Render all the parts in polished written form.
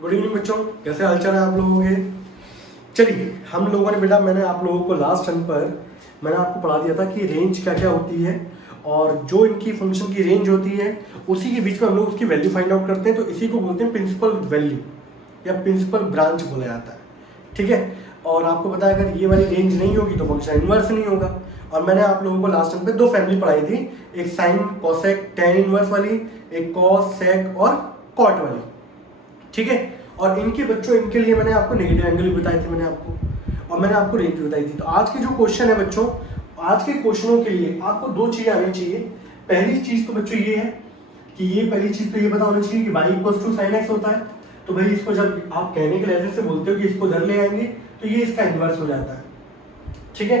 Good evening बच्चों, कैसे हालचाल है आप लोगों के। चलिए हम लोगों ने बेटा, मैंने आप लोगों को लास्ट टर्म पर मैंने आपको पढ़ा दिया था कि रेंज क्या क्या होती है और जो इनकी फंक्शन की रेंज होती है उसी के बीच में हम लोग उसकी वैल्यू फाइंड आउट करते हैं। तो इसी को बोलते हैं प्रिंसिपल वैल्यू या प्रिंसिपल ब्रांच बोला जाता है। ठीक है, और आपको पता है अगर ये वाली रेंज नहीं होगी तो फंक्शन इन्वर्स नहीं होगा। और मैंने आप लोगों को लास्ट टाइम पे दो फैमिली पढ़ाई थी, एक साइन कोसेक टेन इन्वर्स वाली, एक कॉस सेक और कॉट वाली। ठीक है, और इनके बच्चों इनके लिए मैंने आपको नेगेटिव एंगल भी बताए थे मैंने आपको, और मैंने आपको रेंज भी बताई थी। तो आज के जो क्वेश्चन है बच्चों, आज के क्वेश्चनों के लिए आपको दो चीजें आनी चाहिए। पहली चीज तो बच्चों ये है कि ये पहली चीज तो ये पता होनी चाहिए कि y equals to sine x होता है। तो भाई इसको जब आप कहने के लहजे से बोलते हो कि इसको इधर ले आएंगे तो ये इसका इन्वर्स हो जाता है। ठीक है,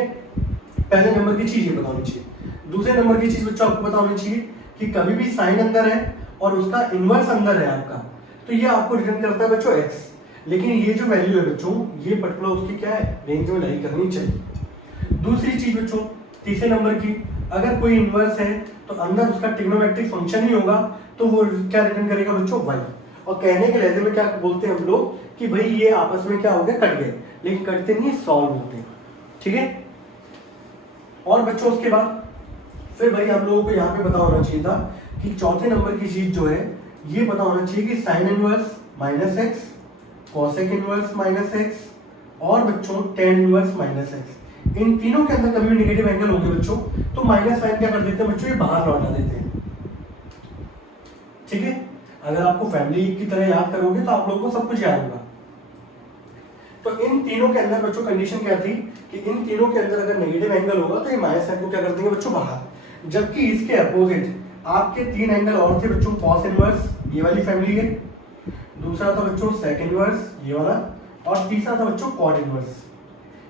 पहले नंबर की चीज ये पता होनी चाहिए। दूसरे नंबर की चीज बच्चों आपको पता होनी चाहिए कि कभी भी साइन अंदर है और उसका इन्वर्स अंदर है आपका, तो ये आपको रिटर्न करता है बच्चों x। लेकिन ये जो वैल्यू है बच्चों, ये पर्टिकुलर उसकी क्या है, रेंज में लाई करनी चाहिए। दूसरी चीज बच्चों, तीसरे नंबर की, अगर कोई इन्वर्स है तो अंदर उसका ट्रिग्नोमेट्रिक फंक्शन ही होगा, तो वो क्या रिटर्न करेगा बच्चों, y। और कहने के लहजे में क्या बोलते हैं हम लोग कि भाई ये आपस में क्या हो गया, कट गए, लेकिन कटते नहीं, सॉल्व होते हैं। ठीक है, और बच्चों उसके बाद फिर भाई हम लोगों को यहाँ पे पता होना चाहिए था कि चौथे नंबर की चीज जो है ये पता होना चाहिए कि sine inverse minus x, cosec inverse minus x और बच्चों टेन इनवर्स माइनस एक्स, इन तीनों के अंदर कभी भी नेगेटिव एंगल होंगे बच्चों तो माइनस साइन क्या कर देते हैं बच्चों, ये बाहर लौटा देते हैं। ठीक है, अगर आपको फैमिली की तरह याद करोगे तो आप लोगों को सब कुछ याद होगा। तो इन तीनों के अंदर बच्चों कंडीशन क्या थी कि इन तीनों के अंदर अगर नेगेटिव एंगल होगा तो ये माइनस साइन को क्या कर देंगे बच्चों, बाहर। जबकि इसके अपोजिट आपके तीन एंगल और थे बच्चों, कॉस इनवर्स ये वाली फैमिली है, दूसरा था बच्चों सेक इनवर्स ये वाला, और तीसरा था बच्चों कॉट इनवर्स।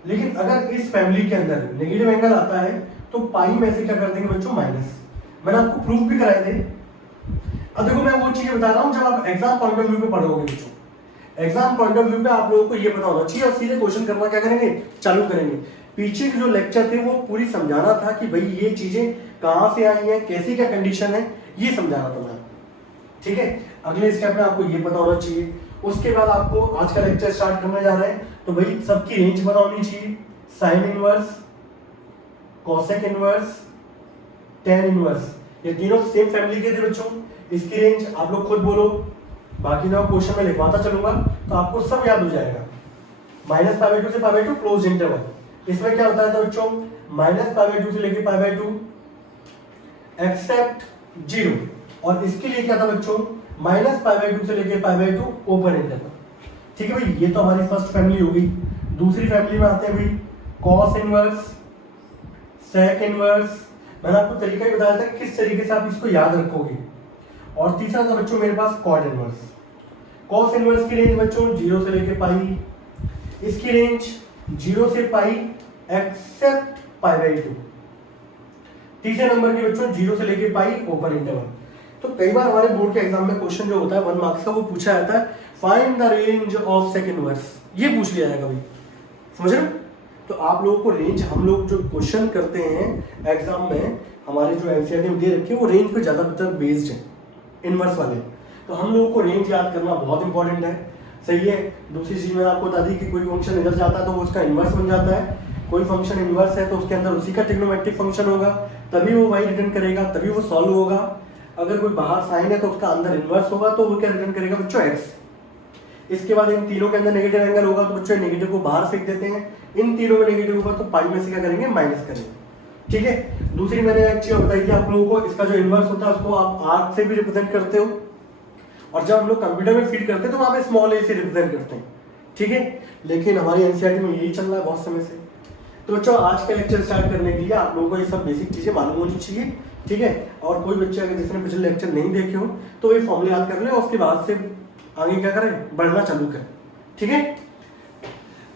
लेकिन अगर इस फैमिली के अंदर नेगेटिव एंगल आता है तो पाई में से क्या कर देंगे बच्चों, माइनस। मैंने आपको प्रूफ भी कराए थे। अब देखो मैं वो चीजें बता रहा हूँ जब आप एग्जाम पॉइंट ऑफ व्यू पे पढ़ोगे बच्चों। एग्जाम पॉइंट ऑफ व्यू पे आप लोगों को ये पता होना चाहिए और सीधे क्वेश्चन करना क्या करेंगे, चालू करेंगे। पीछे के जो लेक्चर थे वो पूरी समझाना था कि भाई ये चीजें कहां से आई हैं, कैसी क्या कंडीशन है, ये समझाना था मैं। ठीक है, अगले स्टेप में आपको ये पता होना चाहिए। उसके बाद आपको आज का लेक्चर स्टार्ट करने जा रहे हैं तो भाई सबकी रेंज पता होनी चाहिए। Sine inverse, cosec inverse, tan inverse, ये तीनों सेम फैमिली के थे बच्चों। इसकी रेंज आप लोग खुद बोलो, बाकी मैं क्वेश्चन में लिखवाता चलूंगा तो आपको सब याद हो जाएगा। माइनस पाई बाई टू से pi by two close interval, इसमें क्या होता था बच्चों, माइनस पाई बाई टू से लेके pi by two except zero, और इसके लिए क्या था बच्चों, माइनस पाई बाई टू से लेके pi by two open interval. ठीक है भाई, ये तो हमारी फर्स्ट फैमिली हो गई। दूसरी फैमिली में आते हैं भाई कॉस इनवर्स, सेक इनवर्स। मैंने आपको तरीका ही बताया था कि किस तरीके से आप इसको याद रखोगे। और तीसरा था बच्चों मेरे पास कॉट इनवर्स। कॉस इनवर्स की रेंज बच्चों जीरो से लेके पाई, इसकी रेंज जीरो से पाई एक्सेप्ट पाई बाई टू। तीसरे नंबर के बच्चों जीरो से लेके पाई ओपन इंटरवल। तो कई बार हमारे बोर्ड के एग्जाम में क्वेश्चन जो होता है 1 मार्क्स का, वो पूछा जाता है find the range of sec inverse, ये पूछ लिया जाएगा भाई, समझ रहे हो। तो आप लोगों को रेंज, हम लोग जो क्वेश्चन करते हैं एग्जाम में, हमारे जो एनसीईआरटी में दे रखे हैं वो रेंज पे ज्यादातर बेस्ड है, इनवर्स वाले। तो हम लोगों को रेंज याद करना बहुत इंपॉर्टेंट है, सही है। दूसरी चीज मैंने आपको बता दी कि कोई फंक्शन इधर जाता है तो वो उसका इन्वर्स बन जाता है। कोई फंक्शन इन्वर्स है तो उसके अंदर उसी का ट्रिग्नोमेट्रिक फंक्शन होगा, तभी वो y रिटर्न करेगा, तभी वो सॉल्व होगा। अगर कोई बाहर साइन है तो उसका अंदर इन्वर्स होगा तो वो क्या रिटर्न करेगा बच्चों, x। इसके बाद इन तीनों के अंदर नेगेटिव एंगल होगा तो बच्चों नेगेटिव को बाहर फेंक देते हैं। इन तीनों में नेगेटिव होगा तो पाई में से क्या करेंगे, माइनस करेंगे। ठीक है, दूसरी मैंने एक चीज बताई थी आप लोगों को, इसका जो इन्वर्स होता है उसको आप आर्क से भी रिप्रेजेंट करते हो, और जब हम लोग कंप्यूटर में फीड करते हैं तो वहां पे स्मॉल ए से रिप्रेजेंट करते हैं। ठीक है, लेकिन हमारी एनसीईआरटी में यही चल रहा है बहुत समय से। तो बच्चों आज का लेक्चर स्टार्ट करने के लिए आप लोगों को ये सब बेसिक चीजें मालूम होनी चाहिए। ठीक है, और कोई बच्चे अगर जिसने पिछले लेक्चर नहीं देखे हो तो ये फॉर्मूले याद कर ले और उसके बाद से आगे क्या करें, बढ़ना चालू करें। ठीक है,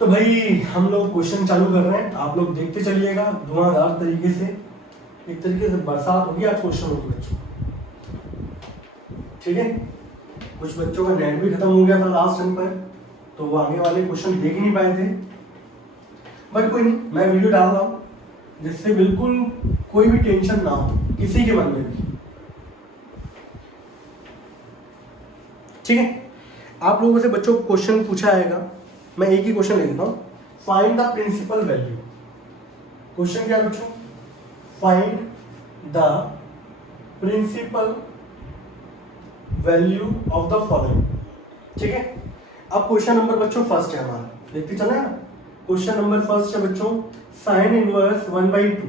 तो भाई हम लोग क्वेश्चन चालू कर रहे हैं, आप लोग देखते चलिएगा धुआंधार तरीके से। एक तरीके से बरसात होगी आज क्वेश्चन होगी बच्चों। ठीक है, कुछ बच्चों का नेट भी खत्म हो गया था लास्ट टाइम पर, तो वो आगे वाले क्वेश्चन देख ही नहीं पाए थे। बट कोई नहीं, मैं वीडियो डाल रहा हूँ जिससे बिल्कुल कोई भी टेंशन ना हो किसी के मन में भी। ठीक है, आप लोगों से बच्चों क्वेश्चन पूछा आएगा, मैं एक ही क्वेश्चन लिखता हूँ, find the principal value. Question क्या है बच्चों, find the principal value of the following. ठीक है, अब क्वेश्चन नंबर बच्चों फर्स्ट है हमारा, देखते चले ना। क्वेश्चन नंबर फर्स्ट है बच्चों साइन इनवर्स 1/2।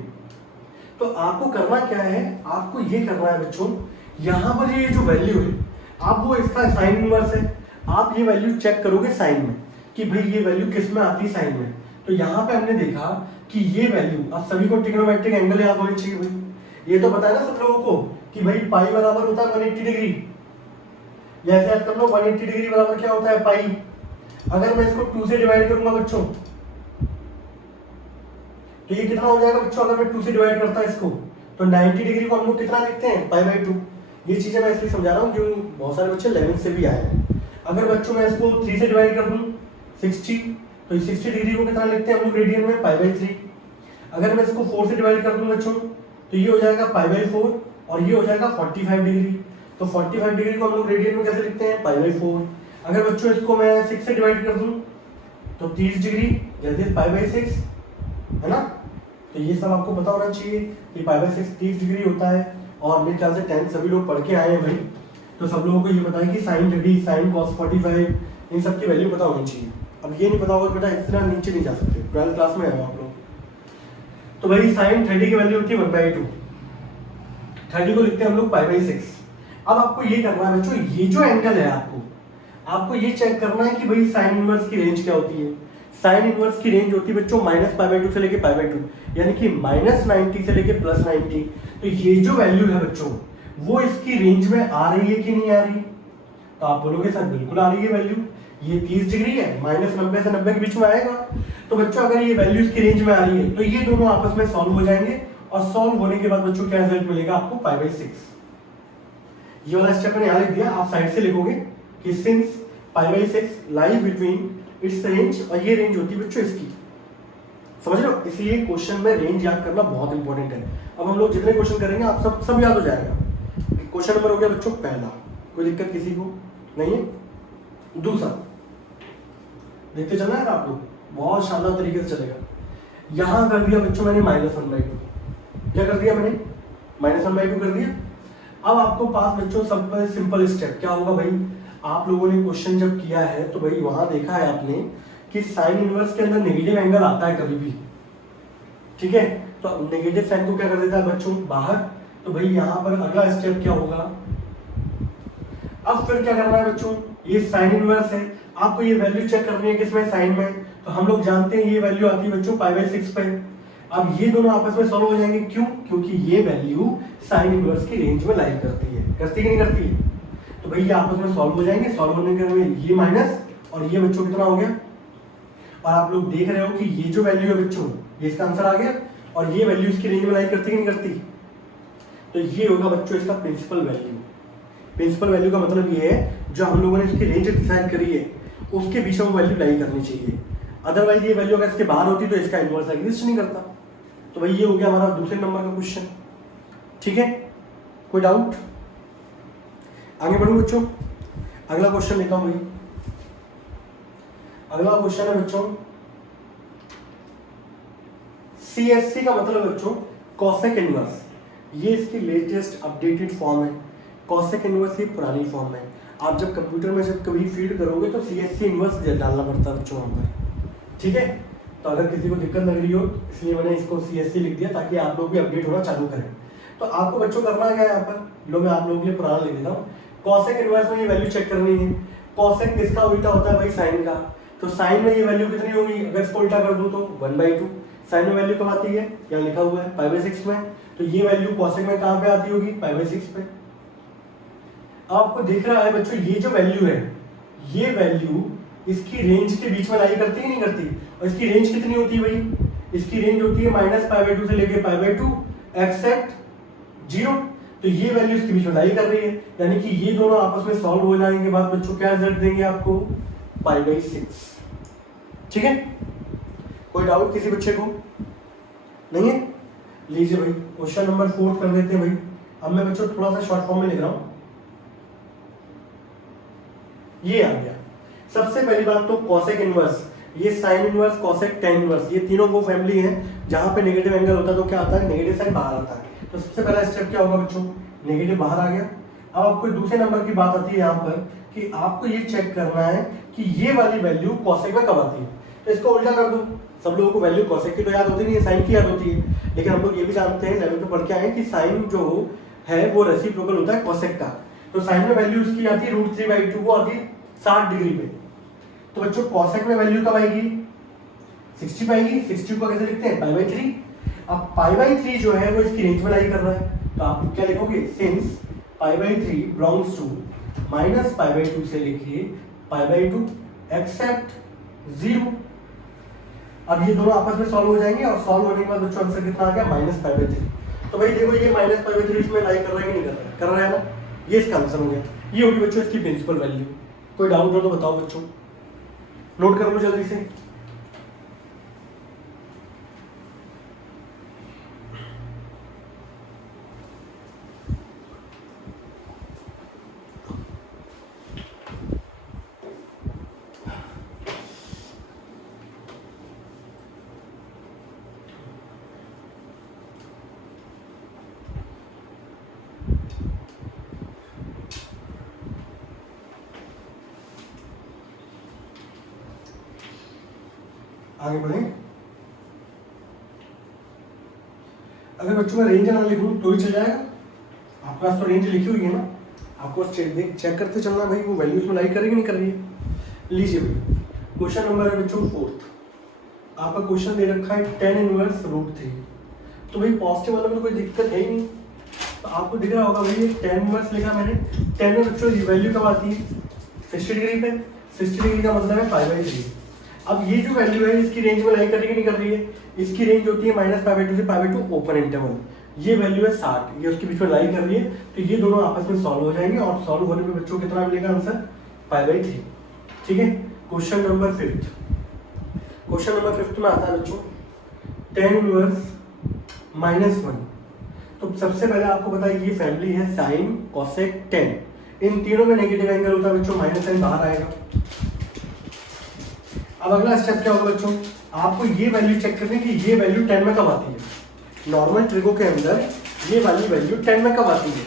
तो आपको करना क्या है, आपको ये करना है बच्चों, यहाँ पर ये जो वैल्यू है, आप वो इसका साइन इनवर्स है, आप ये वैल्यू चेक करोगे साइन में कि भाई ये वैल्यू किस में आती है, साइन में। तो यहाँ पे हमने देखा कि ये वैल्यू, आप सभी को ट्रिग्नोमेट्रिक एंगल याद होने चाहिए भाई, ये तो पता है ना सब लोगों को कि भाई पाई बराबर होता है 180 डिग्री। जैसे याद कर लो 180 डिग्री बराबर क्या होता है, पाई। अगर मैं इसको 2 से डिवाइड करूंगा बच्चों तो ये कितना हो जाएगा बच्चों, अगर मैं 2 से डिवाइड करता हूं इसको तो 90 डिग्री को हम लोग कितना लिखते हैं, पाई/2। ये चीजें मैं इसलिए समझा रहा हूँ क्योंकि बहुत सारे बच्चे 11 से भी आए हैं। अगर बच्चों मैं इसको 3 से डिवाइड कर दूं 60, तो 60 डिग्री को कितना लिखते हैं हम लोग रेडियन में, पाई/3। अगर मैं इसको 4 से डिवाइड कर दूं बच्चों तो ये हो जाएगा पाई/4 और ये हो जाएगा 45 डिग्री। तो 45 डिग्री को हम लोग रेडियन में कैसे लिखते हैं, पाई/4। अगर बच्चों इसको मैं 6 से डिवाइड कर दूं तो 30 डिग्री, जैसे पाई/6 है ना। तो ये सब आपको पता होना चाहिए कि पाई/6 30 डिग्री होता है। और मेरे ख्याल से 10 सभी लोग पढ़ के आए हैं भाई, तो सब लोगों को ये पता है कि साइन 30, साइन cos 45, इन सब की वैल्यू पता होनी चाहिए। अब ये नहीं पता होगा बेटा इतना नीचे नहीं जा सकते, 12th क्लास में है आप लोग। तो भाई साइन 30 की वैल्यू होती है 1/2, 30 को लिखते हैं हम लोग पाई/6। अब आपको ये करना है बच्चों, ये जो एंगल है आपको ये चेक करना है कि भाई साइन इनवर्स की रेंज क्या होती है। साइन इनवर्स की रेंज होती है बच्चों -पाई/2 से लेके पाई/2, यानी कि -90 से लेके +90। तो ये जो वैल्यू है बच्चों वो इसकी रेंज में आ रही है कि नहीं आ रही, तो आप बोलोगे सर बिल्कुल आ रही है वैल्यू, ये 30 डिग्री है, -90 से 90 के बीच में आएगा। तो बच्चों अगर ये वैल्यू इसकी रेंज में आ रही है तो ये दोनों आपस में सॉल्व हो जाएंगे, और सॉल्व होने के बाद बच्चों क्या रिजल्ट मिलेगा आपको, पाई/6। ये वाला स्टेप मैंने यहाँ लिख दिया, आप साइड से लिखोगे कि सिंस पाई/6 लाई बिटवीन इट्स रेंज, और ये रेंज होती है बच्चों इसकी, समझ लो। इसलिए क्वेश्चन में रेंज याद करना बहुत इंपॉर्टेंट है। अब हम लोग जितने क्वेश्चन करेंगे आप सब याद हो जाएगा। क्वेश्चन नंबर हो गया बच्चों पहला, कोई दिक्कत किसी को नहीं है। दूसरा देखते चलना है आप लोग, बहुत शानदार तरीके से चलेगा। यहां कर दिया बच्चों मैंने -1/2, क्या कर दिया मैंने, -1/2 कर दिया। अब आपको पास बच्चों सबसे सिंपल स्टेप क्या होगा भाई, आप लोगों ने क्वेश्चन जब किया है तो भाई वहां देखा है आपने कि साइन इनवर्स के अंदर नेगेटिव एंगल आता है कभी भी, ठीक है। तो नेगेटिव साइन को क्या कर देता है बच्चों बाहर। तो भाई यहाँ पर अगला स्टेप क्या होगा, अब फिर क्या करना है बच्चों, ये साइन इनवर्स है, आपको ये वैल्यू चेक करनी है किसमें, साइन में। तो हम लोग जानते हैं ये वैल्यू आती है बच्चों पाई/6 पे। अब ये दोनों आपस में सॉल्व हो जाएंगे, क्यों, क्योंकि ये वैल्यू साइन इनवर्स की रेंज में लाई करती है, करती कि नहीं करती है। तो भाई ये आपस में सॉल्व हो जाएंगे, सॉल्व होने के बाद ये माइनस और ये बच्चों कितना हो गया। और आप लोग देख रहे हो कि ये जो वैल्यू है बच्चों ये इसका आंसर आ गया, और ये वैल्यू इसकी रेंज में लाई करती कि नहीं करती। तो ये होगा बच्चों इसका प्रिंसिपल वैल्यू। प्रिंसिपल वैल्यू का मतलब ये है जो हम लोगों ने इसकी रेंज डिसाइड करी है उसके बीच में वो वैल्यू लाई करनी चाहिए। अदरवाइज ये वैल्यू अगर इसके बाहर होती तो इसका इनवर्स एग्जिस्ट नहीं करता। तो भाई ये हो गया हमारा दूसरे नंबर का क्वेश्चन, ठीक है। कोई डाउट, आगे बढ़ूं बच्चों। अगला क्वेश्चन लेता हूं भाई। अगला क्वेश्चन है बच्चों CSC का मतलब बच्चों कॉसेक इनवर्स। ये इसकी लेटेस्ट अपडेटेड फॉर्म है। कॉसेक इनवर्स की पुरानी फॉर्म है। आप जब कंप्यूटर में जब कभी फीड करोगे तो CSC इनवर्स डालना पड़ता है बच्चों वहां पर, ठीक है। तो अगर किसी को दिक्कत लग रही हो इसलिए मैंने इसको CSC लिख दिया ताकि आप लोग भी अपडेट होना चालू करें। तो आपको बच्चों करना क्या है यहाँ पर, लो मैं आप लोगों के लिए पुराना लिख देता हूँ। कॉसेक इनवर्स में ये वैल्यू चेक करनी है। कॉसेक किसका उल्टा होता है भाई, साइन का। तो साइन में ये वैल्यू कितनी होगी, अगर इसको उल्टा कर दूं तो 1/2। साइन में वैल्यू कब आती है, यहाँ लिखा हुआ है पाई/6 में। तो ये वैल्यू कॉसेक में कहाँ पे आती होगी, पाई/6 पे। आपको दिख रहा है बच्चों ये जो वैल्यू है ये वैल्यू इसकी रेंज के बीच में लाई करती है नहीं करती। और इसकी रेंज कितनी होती है भाई, इसकी रेंज होती है -पाई/2 से लेके पाई/2 एक्सेप्ट 0। तो ये वैल्यू इसके बीच में लाई कर रही है, यानी कि ये दोनों आपस में सॉल्व हो जाएंगे बाद बच्चों क्या रिजल्ट देंगे आपको, पाई/6, ठीक है। कोई डाउट किसी बच्चे को नहीं है। लीजिए भाई क्वेश्चन नंबर 4 कर देते हैं भाई। अब मैं बच्चों थोड़ा सा शॉर्ट फॉर्म में लिख रहा हूं। ये आ गया सबसे पहली बात तो कॉसेक इनवर्स, ये sine inverse, cosec, tan inverse, ये तीनों वो फैमिली है जहाँ पे नेगेटिव एंगल होता है तो क्या आता है, नेगेटिव साइन बाहर आता है। तो सबसे पहला स्टेप क्या होगा बच्चों, नेगेटिव बाहर आ गया। अब आपको दूसरे नंबर की बात आती है यहाँ पर कि आपको ये चेक करना है कि ये वाली वैल्यू कॉसेक में कब आती है। तो इसको उल्टा कर दो, सब लोगों को वैल्यू कॉसेक की तो याद होती नहीं है, साइन की याद होती है। लेकिन हम लोग ये भी जानते हैं, 11th में पढ़ के आए कि साइन जो है वो रेसिप्रोकल होता है कॉसेक का। तो साइन में वैल्यू उसकी आती है √3/2, वो आती है 60 डिग्री पे। तो बच्चों कॉसेक में वैल्यू कब आएगी, 60 पे आएगी। 60 को कैसे लिखते हैं, π/3। अब π/3 जो है वो इसकी रेंज में लाई कर रहा है, तो आप क्या लिखोगे, सिंस π/3 बिलोंग्स टू -π/2 से लिखिए π/2 एक्सेप्ट 0। अब ये दोनों आपस में सॉल्व हो जाएंगे और सॉल्व होने के बाद बच्चों आंसर कितना आ गया, -π/3। तो भाई देखो ये -π/3 इसमें लाई कर रहा है कि नहीं कर रहा है, कर रहा है ना, ये इसका आंसर हो गया। ये होगी बच्चों इसकी प्रिंसिपल वैल्यू। कोई डाउट हो तो बताओ बच्चों, नोट कर लो जल्दी से। आगे बढ़े। अगर बच्चों में रेंज ना लिखूं तो ही चल जाएगा, आपके पास तो रेंज लिखी हुई है ना, आपको चेक करते चलना भाई वो वैल्यूज में लाई करेगी नहीं कर रही है। लीजिए भाई क्वेश्चन नंबर है बच्चों 4th। आपका क्वेश्चन दे रखा है 10 इनवर्स √3। तो भाई पॉजिटिव वाला में तो कोई दिक्कत है ही नहीं, तो आपको दिख रहा होगा भाई ये 10 इनवर्स लिखा मैंने। 10 में बच्चों वैल्यू कब आती है, 60 डिग्री पे। 60 डिग्री का मतलब है π/3। अब ये जो वैल्यू है इसकी रेंज में लाई कर रही है नहीं कर रही है, इसकी रेंज होती है -π/2 से π/2 ओपन इंटरवल। ये वैल्यू है 60, ये उसके बीच में लाई कर रही है। तो ये दोनों आपस में सॉल्व हो जाएंगे और सॉल्व होने पे बच्चों कितना मिलेगा आंसर, π/3। ठीक है। Question number 5th। Question number 5th में आता है बच्चों 10 इनवर्स -1। तो सबसे पहले आपको पता है ये फैमिली है साइन, कॉसेक, टेन। इन तीनों में नेगेटिव एंगल होता है बच्चों, माइनस साइन बाहर आएगा। अब अगला स्टेप क्या होगा बच्चों, आपको ये वैल्यू चेक करनी है कि ये वैल्यू 10 में कब आती है। नॉर्मल ट्रिगो के अंदर ये वाली वैल्यू 10 में कब आती है,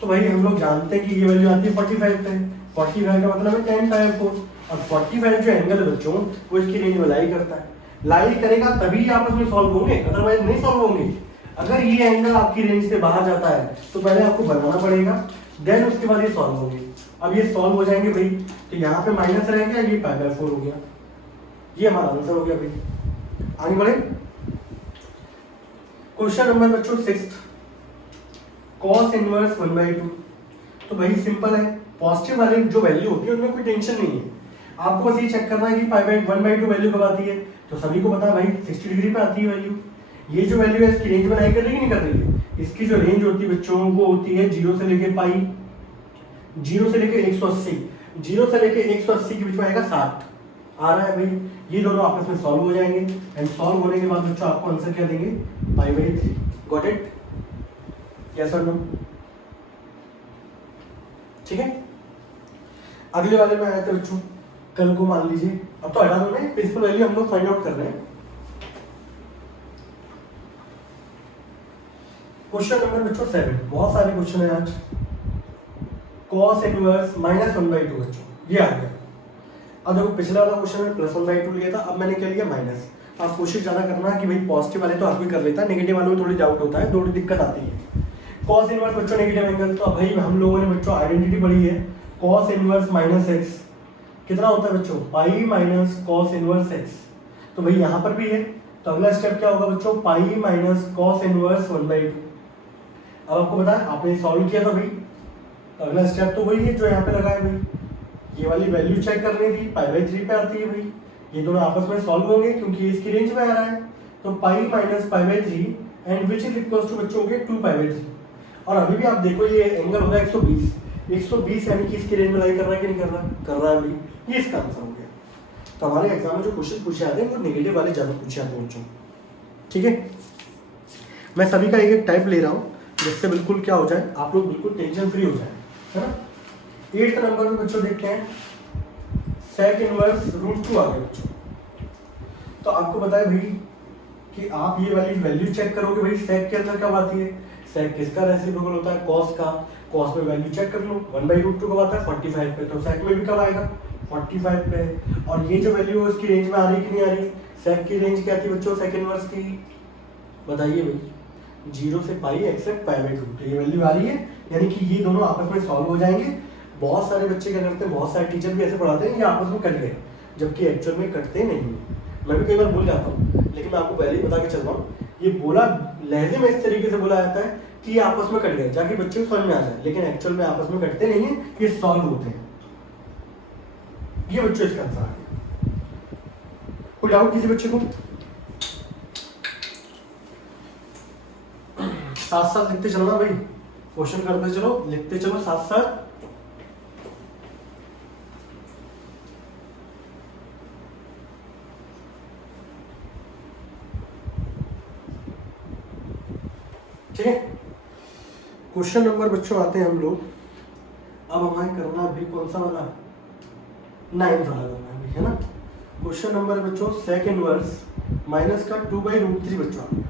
तो भाई हम लोग जानते हैं कि ये वैल्यू आती है 45 पे। 45 का मतलब है 10/4। और 45 जो एंगल है बच्चों वो इसकी रेंज में लाई करता है। लाई करेगा तभी आपस में सॉल्व होंगे, अदरवाइज नहीं सॉल्व होंगे। अगर ये एंगल आपकी रेंज से बाहर जाता है तो पहले आपको बनाना पड़ेगा, देन उसके बाद ये सॉल्व होंगे। अब ये सॉल्व हो जाएंगे भाई, तो यहाँ पे माइनस रह गया, ये π/4 हो गया। ये हमारा आंसर हो गया भाई। आगे बढ़े। क्वेश्चन नंबर बच्चों 6th। cos inverse 1/2। तो भाई सिंपल है, पॉजिटिव वाली जो वैल्यू होती है उनमें कोई टेंशन नहीं है। आपको बस ये चेक करना है कि 1/2 वैल्यू कब आती है। तो सभी को पता है भाई 60 डिग्री पे आती है वैल्यू। ये जो वैल्यू है इसकी रेंज में लाई कर रही है नहीं कर रही है, इसकी जो रेंज होती है बच्चों वो होती है 0 से लेके पाई, 0 से लेके 180, 0 से लेके 180 के बीच में आएगा 60 आ रहा है भाई। ये दोनों आपस में सॉल्व हो जाएंगे एंड सॉल्व होने के बाद बच्चों आपको आंसर क्या देंगे, π/3। गॉट इट, यस और नो। ठीक है। अगले वाले में आया था बच्चों, कल को मान लीजिए, अब तो हटा दो ना, प्रिंसिपल वैल्यू हम लोग फाइंड आउट कर रहे हैं। क्वेश्चन नंबर बच्चों 7। बहुत सारे क्वेश्चन है आज। cos इनवर्स -1/2 बच्चों ये आ गया। अब देखो पिछला वाला क्वेश्चन में +1/2 लिया था, अब मैंने क्या लिया माइनस। आप कोशिश ज्यादा करना कि भाई पॉजिटिव वाले तो हर कोई कर लेता है, नेगेटिव वालों में थोड़ी डाउट होता है, थोड़ी दिक्कत आती है। cos इनवर्स बच्चों नेगेटिव एंगल, तो भाई हम लोगों ने बच्चों आइडेंटिटी पढ़ी है, cos इनवर्स -x कितना होता है बच्चों, pi minus cos inverse x। तो भाई यहाँ पर भी है, तो अगला स्टेप क्या होगा बच्चों, पाई माइनस cos इनवर्स 1/2। अब आपको पता है आपने सॉल्व किया था भाई, तो अगला स्टेप तो वही है जो यहाँ पे लगा है भाई, ये वाली वैल्यू चेक करनी थी, π/3 पे आती है भाई। ये दोनों आपस में सॉल्व होंगे क्योंकि इसकी रेंज में आ रहा है, तो pi minus π/3 and which is equals to बच्चों हो गए 2π/3। और अभी भी आप देखो ये एंगल होगा 120, 120 यानी कि इसकी रेंज में लाई कर रहा है कि नहीं कर रहा, कर रहा है भाई। ये इसका आंसर हो गया। तो हमारे एग्जाम में जो क्वेश्चन पूछे आते हैं वो नेगेटिव वाले ज्यादा पूछे आते हैं बच्चों। ठीक है, मैं सभी का एक एक टाइप ले रहा हूँ जिससे बिल्कुल क्या हो जाए, आप लोग बिल्कुल टेंशन फ्री हो जाए, है ना। 8th नंबर में बच्चों देखते हैं सेक इनवर्स √2 आ गया बच्चों। तो आपको बताए भाई कि आप ये वाली वैल्यू चेक करोगे भाई सेक के अंदर कब आती है, सेक किसका रेसिप्रोकल होता है, कॉस का, कॉस में वैल्यू चेक कर लो 1/√2 कब आता है 45 पे, तो सेक में भी कब आएगा 45 पे। और ये जो वैल्यू है उसकी रेंज में आ रही कि नहीं आ रही, सेक की रेंज क्या थी बच्चों सेक इनवर्स की, बताइए भाई 0 से पाई एक्सेप्ट π/2, तो ये वैल्यू आ रही है, यानी कि ये दोनों आपस में सॉल्व हो जाएंगे। बहुत सारे बच्चे क्या करते हैं, बहुत सारे टीचर भी ऐसे पढ़ाते हैं ये आपस में कट गए, जबकि एक्चुअल में कटते नहीं हैं। मैं भी कई बार भूल जाता हूँ, लेकिन मैं आपको पहले ही बता के चल रहा हूँ, ये बोला लहजे में इस तरीके से बोला जाता है कि ये आपस में कट गए, जाके बच्चे को समझ में आ जाए, लेकिन एक्चुअल में आपस में कटते नहीं है, ये सॉल्व होते हैं। ये बच्चों इसका आंसर है। कोई डाउट किसी बच्चे को? साथ साथ लिखते चलो ना भाई, क्वेश्चन करते चलो, लिखते चलो साथ साथ। ठीक है, क्वेश्चन नंबर बच्चों आते हैं हम लोग, अब हमें करना भी कौन सा वाला 9th वाला करना भी है ना। क्वेश्चन नंबर बच्चों सेक इनवर्स माइनस का 2/√3 बच्चों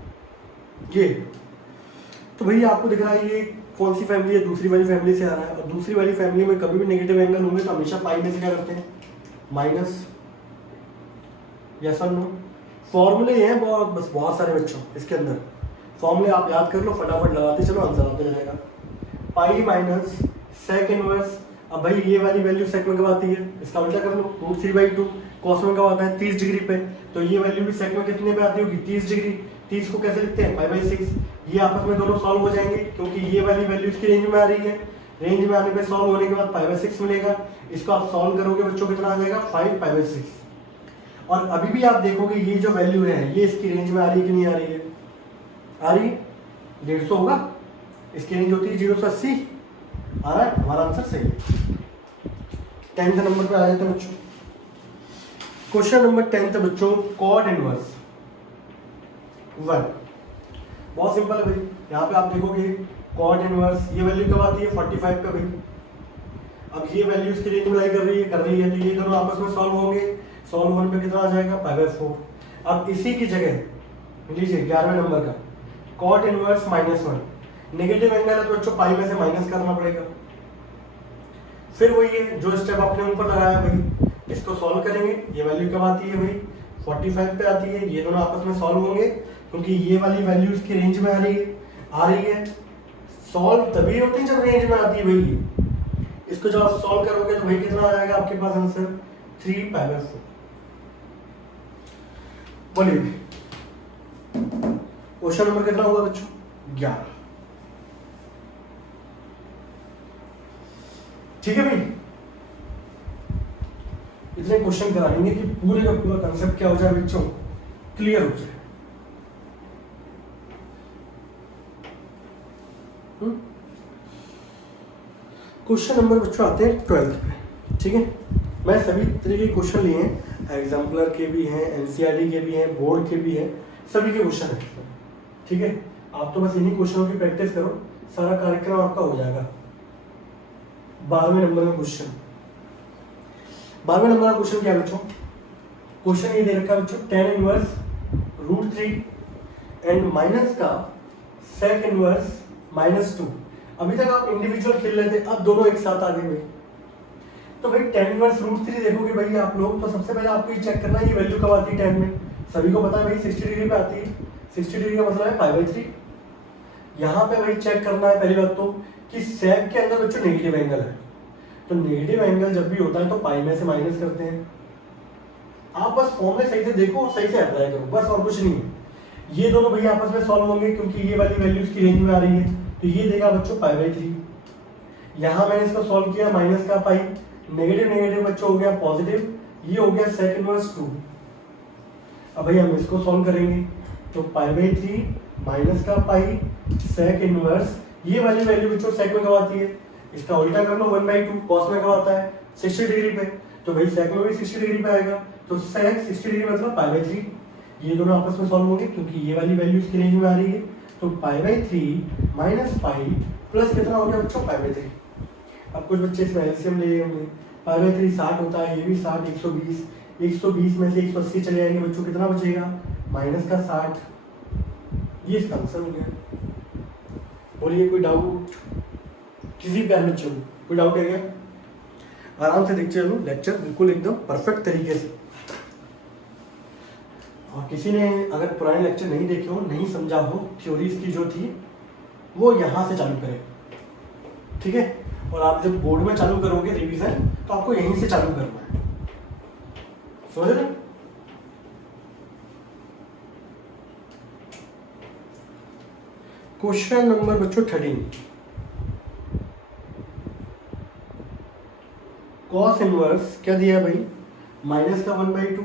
ये। तो भैया आपको दिख रहा है ये कौन सी फैमिली है, दूसरी वाली फैमिली से आ रहा है, और दूसरी वाली फैमिली में कभी भी नेगेटिव एंगल होंगे तो हमेशा पाई में से क्या करते हैं माइनस, यस और नो। फॉर्मूले हैं बहुत, बस बहुत सारे बच्चों इसके अंदर फॉर्मूले आप याद कर लो, फटाफट लगाते चलो आंसर आता जाएगा। पाई माइनस सेक इनवर्स, अब भाई ये वाली वैल्यू सेक में कब आती है, इसका उल्टा कर लो √3/2, कॉस में कब आता है 30 डिग्री पे, तो ये वैल्यू भी सेक में कितने पे आती होगी 30 डिग्री। 30 को कैसे लिखते हैं π/6, ये आपस में दोनों सॉल्व हो जाएंगे क्योंकि ये वाली वैल्यू इसकी रेंज में आ रही है, रेंज में आने पे सॉल्व होने के बाद π/6 मिलेगा। इसको आप सॉल्व करोगे बच्चों कितना आ जाएगा 5 π/6। और अभी भी आप देखोगे ये जो वैल्यू है ये इसकी रेंज में आ रही है कि नहीं आ रही है, आ रही है 150 होगा, इसकी रेंज होती है 0 से 80, आ रहा है हमारा आंसर सही है। 10th नंबर पे आ जाते हैं बच्चों, क्वेश्चन नंबर 10th बच्चों कॉट इनवर्स 1। बहुत सिंपल है भाई, यहाँ पे आप देखोगे कॉट इनवर्स ये वैल्यू कब आती है 45 पे भाई। अब ये वैल्यू इसकी रेंज में लाई कर रही है, तो ये दोनों आपस में सॉल्व होंगे, सॉल्व होने पे कितना आ जाएगा π/4। अब इसी की जगह लीजिए 11वें नंबर का कॉट इनवर्स -1, नेगेटिव एंगल है तो बच्चों पाई में से माइनस करना पड़ेगा। फिर वही है जो स्टेप आपने ऊपर लगाया भाई, इसको सॉल्व करेंगे, ये वैल्यू कब आती है भाई 45 पे आती है, ये दोनों आपस में सॉल्व होंगे क्योंकि ये वाली वैल्यू इसकी रेंज में आ रही है। सॉल्व तभी होती है जब रेंज में आती है भाई। इसको जब आप सॉल्व करोगे तो भाई कितना आ जाएगा आपके पास आंसर 3 π/4। बोलिए क्वेश्चन नंबर कितना होगा बच्चों 11। ठीक है भाई, इतने क्वेश्चन कराएंगे कि पूरे का पूरा कंसेप्ट क्या हो जाए बच्चों क्लियर हो जाए। क्वेश्चन नंबर बच्चों आते हैं 12th पे। ठीक है, मैं सभी तरह के क्वेश्चन लिए हैं, एग्जाम्पलर के भी हैं, एनसीईआरटी के भी हैं, बोर्ड के भी हैं, सभी के क्वेश्चन हैं। ठीक है, आप तो बस इन्हीं क्वेश्चनों की प्रैक्टिस करो, सारा कार्यक्रम आपका हो जाएगा। 12वें नंबर का क्वेश्चन, 12वें नंबर का क्वेश्चन क्या है बच्चों, क्वेश्चन ये दे रखा है बच्चों tan इनवर्स √3 एंड माइनस का sec इनवर्स -2। अभी तक आप इंडिविजुअल खेल रहे थे, अब दोनों एक साथ आ गए भाई। तो भाई tan इनवर्स √3 देखोगे भाई आप लोग, तो सबसे पहले आपको ये चेक करना है ये वैल्यू कब आती है tan में। सभी को पता है भाई 60 डिग्री पे आती है, 60 डिग्री का मतलब है π/3। यहाँ पे भाई चेक करना है पहली बात तो कि sec के अंदर बच्चों नेगेटिव एंगल है, तो नेगेटिव एंगल जब भी होता है तो पाई में से माइनस करते हैं। आप बस फॉर्मूले सही से देखो और सही से अप्लाई करो, बस और कुछ नहीं है। ये दोनों भैया आपस में सॉल्व होंगे क्योंकि ये वाली वैल्यू इसकी रेंज में आ रही है, तो ये देगा बच्चों π/3। यहाँ मैंने इसको सॉल्व किया माइनस का पाई, नेगेटिव नेगेटिव बच्चों हो गया पॉजिटिव, ये हो गया sec इनवर्स 2। अब भैया हम इसको सॉल्व करेंगे तो π/3 माइनस का पाई sec इनवर्स, ये वाली वैल्यू बच्चों sec में कब आती है, इसका उल्टा कर लो 1/2, cos में कब आता है 60 डिग्री पे, तो भाई sec में भी 60 डिग्री पे आएगा, तो sec 60 डिग्री मतलब π/3। ये दोनों आपस में सॉल्व होंगे क्योंकि ये वाली वैल्यू इसकी रेंज में आ रही है, तो π/3 माइनस पाई प्लस कितना हो गया बच्चों π/3। अब कुछ बच्चे इसमें एलसीएम ले होंगे, π/3 60 होता है, ये भी 60, 120, 120 में से 180 चले जाएंगे बच्चों, कितना बचेगा माइनस का 60। ये इसका आंसर हो गया। बोलिए कोई डाउट किसी प्यार बच्चों को, कोई डाउट है क्या? आराम से देखते चलो, लेक्चर बिल्कुल एकदम परफेक्ट तरीके से। और किसी ने अगर पुराने लेक्चर नहीं देखे हो, नहीं समझा हो, थ्योरीज की जो थी वो यहाँ से चालू करें, ठीक है। और आप जब बोर्ड में चालू करोगे रिवीजन तो आपको यहीं से चालू करना है, समझ रहे? क्वेश्चन नंबर बच्चों 13, कॉस इनवर्स क्या दिया भाई, माइनस का 1/2,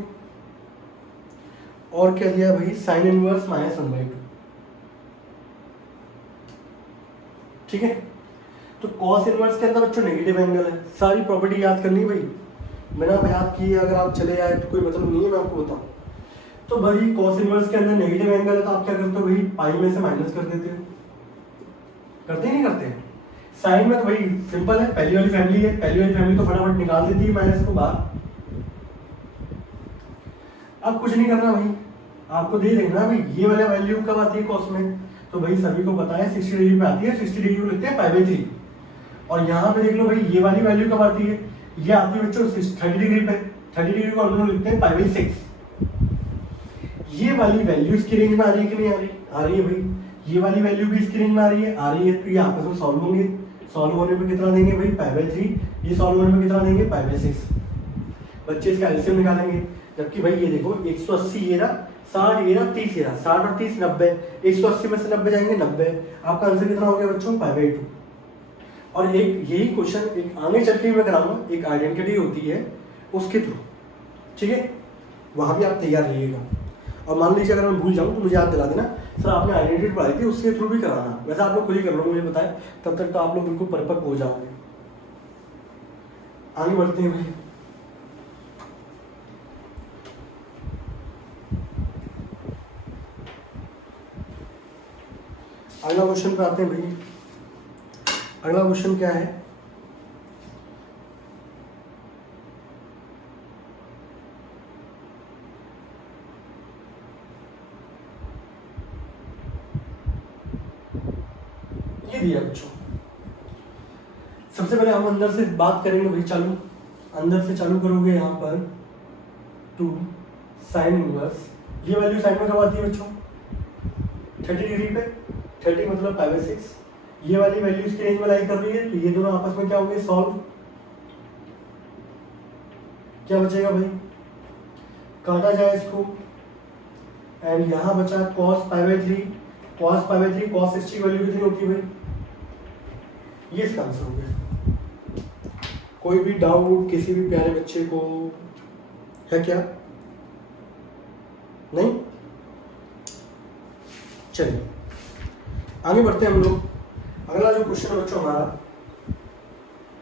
और क्या दिया भाई साइन इनवर्स -1/2, ठीक है। तो कॉस इनवर्स के अंदर बच्चों नेगेटिव एंगल है, सारी प्रॉपर्टी याद करनी भाई, बिना याद किए अगर आप चले आए तो कोई मतलब नहीं है, मैं आपको बताऊं। तो भाई कॉस इनवर्स के अंदर नेगेटिव एंगल है तो आप क्या करते हो भाई, पाई में से माइनस कर देते हो, करते ही नहीं करते। साइन में तो भाई सिंपल है, पहली वाली फैमिली है, पहली वाली फैमिली तो फटाफट निकाल देती है माइनस को बाहर। अब कुछ नहीं करना भाई, आपको दे देखना भाई ये वाला वैल्यू कब आती है कॉस में, तो भाई सभी को पता है 60 डिग्री पे आती है, 60 डिग्री को लिखते हैं π/3। और यहाँ पे देख लो भाई ये वाली वैल्यू कब आती है, ये आती है बच्चों 30 डिग्री पे, 30 डिग्री को हम लोग लिखते हैं π/6। ये वाली वैल्यू इसकी रेंज में आ रही है कि नहीं आ रही, आ रही है भाई। ये वाली वैल्यू भी इसकी रेंज में आ रही है, तो ये आपस में सॉल्व होंगे, सॉल्व होने पे कितना देंगे भाई π/3, ये सॉल्व होने पे कितना देंगे π/6। बच्चे इसका एलसीएम निकालेंगे, जबकि भाई ये देखो 180 ये रहा, 60 ये रहा, 30 ये रहा, 60 और 30 90, 180 में से 90 जाएंगे 90, आपका आंसर कितना हो गया बच्चों π/2। और एक यही क्वेश्चन एक आगे चल के मैं कराऊंगा, एक आइडेंटिटी होती है उसके थ्रू, ठीक है, वहां भी आप तैयार रहिएगा। और मान लीजिए अगर मैं भूल जाऊं तो मुझे याद दिला देना, सर आपने आइडेंटिटी पढ़ाई थी उसके थ्रू भी कराना, वैसे आप लोग खुद ही कर लो, मुझे बताए तब तक तो आप लोग बिल्कुल परिपक्व हो जाओगे। आगे बढ़ते हैं भाई, अगला क्वेश्चन पे आते हैं भाई। अगला क्वेश्चन क्या है, ये दिया बच्चों। सबसे पहले हम अंदर से बात करेंगे भाई, चालू अंदर से चालू करोगे यहाँ पर 2 साइन इनवर्स, ये वैल्यू साइन में कब आती है बच्चों 30 डिग्री पे, 30 मतलब π/6, ये वाली वैल्यू इसकी रेंज में लाई कर रही है, तो ये दोनों आपस में क्या होंगे सॉल्व, क्या बचेगा भाई, काटा जाए इसको, एंड यहाँ बचा cos π/3, cos π/3, cos 60 की वैल्यू कितनी होती है भाई, ये इसका आंसर हो गया। कोई भी डाउट किसी भी प्यारे बच्चे को है क्या? नहीं? चलिए आगे बढ़ते हैं हम लोग। अगला जो क्वेश्चन है बच्चों हमारा,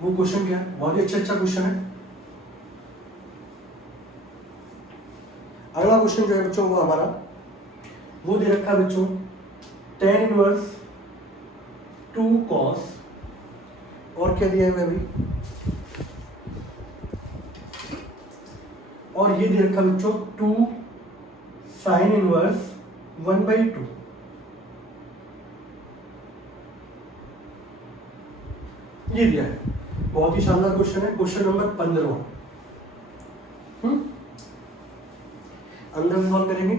वो क्वेश्चन क्या है, बहुत ही अच्छा क्वेश्चन है। अगला क्वेश्चन जो है बच्चों वो हमारा वो दे रखा है बच्चों tan इनवर्स 2 cos, और क्या दिया है अभी, और ये दे रखा है बच्चों 2 sin इनवर्स 1/2। ये दिया है, बहुत ही शानदार क्वेश्चन है, क्वेश्चन नंबर 15। अंदर से सॉल्व करेंगे,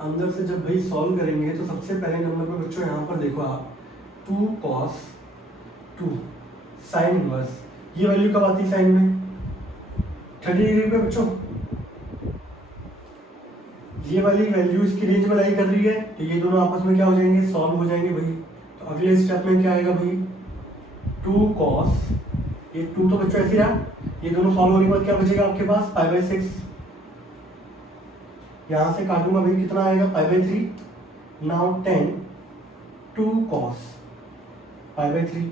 अंदर से जब भाई सॉल्व करेंगे तो सबसे पहले नंबर पे बच्चों यहाँ पर देखो आप 2 cos 2 साइन इनवर्स, ये वैल्यू कब आती है साइन में 30 डिग्री पे बच्चों, ये वाली वैल्यू इसकी रेंज में लाई कर रही है, तो ये दोनों आपस में क्या हो जाएंगे सॉल्व हो जाएंगे भाई। तो अगले स्टेप में क्या आएगा भाई 2 cos, ये 2 तो बच्चों ऐसे रहा, ये दोनों सॉल्व होने के बाद क्या बचेगा आपके पास π/6, यहां से काटूंगा भाई कितना आएगा π/3, नाउ 10 2 cos π/3,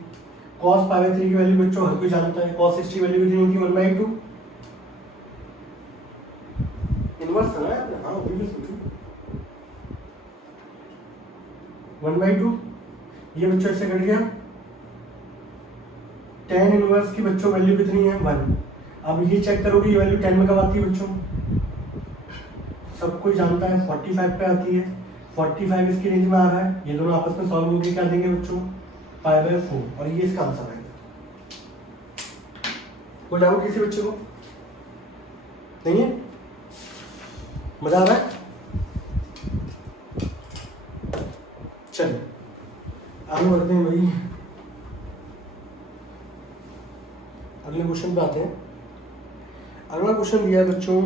cos π/3 की वैल्यू बच्चों हर कोई जानता है, cos 60 वैल्यू कितनी होती है 1/2, इनवर्स है ना, हाँ वही मैं सोचूं 1/2, ये बच्चों इससे कट गया, टेन इनवर्स की बच्चों वैल्यू कितनी है 1। अब ये चेक करोगे ये वैल्यू 10 में कब आती है बच्चों, सब कोई जानता है 45 पे आती है, 45 इसकी रेंज में आ रहा है, ये दोनों आपस में सॉल्व होकर क्या देंगे बच्चों π/4, और ये इसका आंसर आएगा। कोई डाउट किसी बच्चे को नहीं है? मजा आ रहा है? चलिए आगे बढ़ते हैं भाई, अगले क्वेश्चन पे आते हैं। अगला क्वेश्चन दिया है बच्चों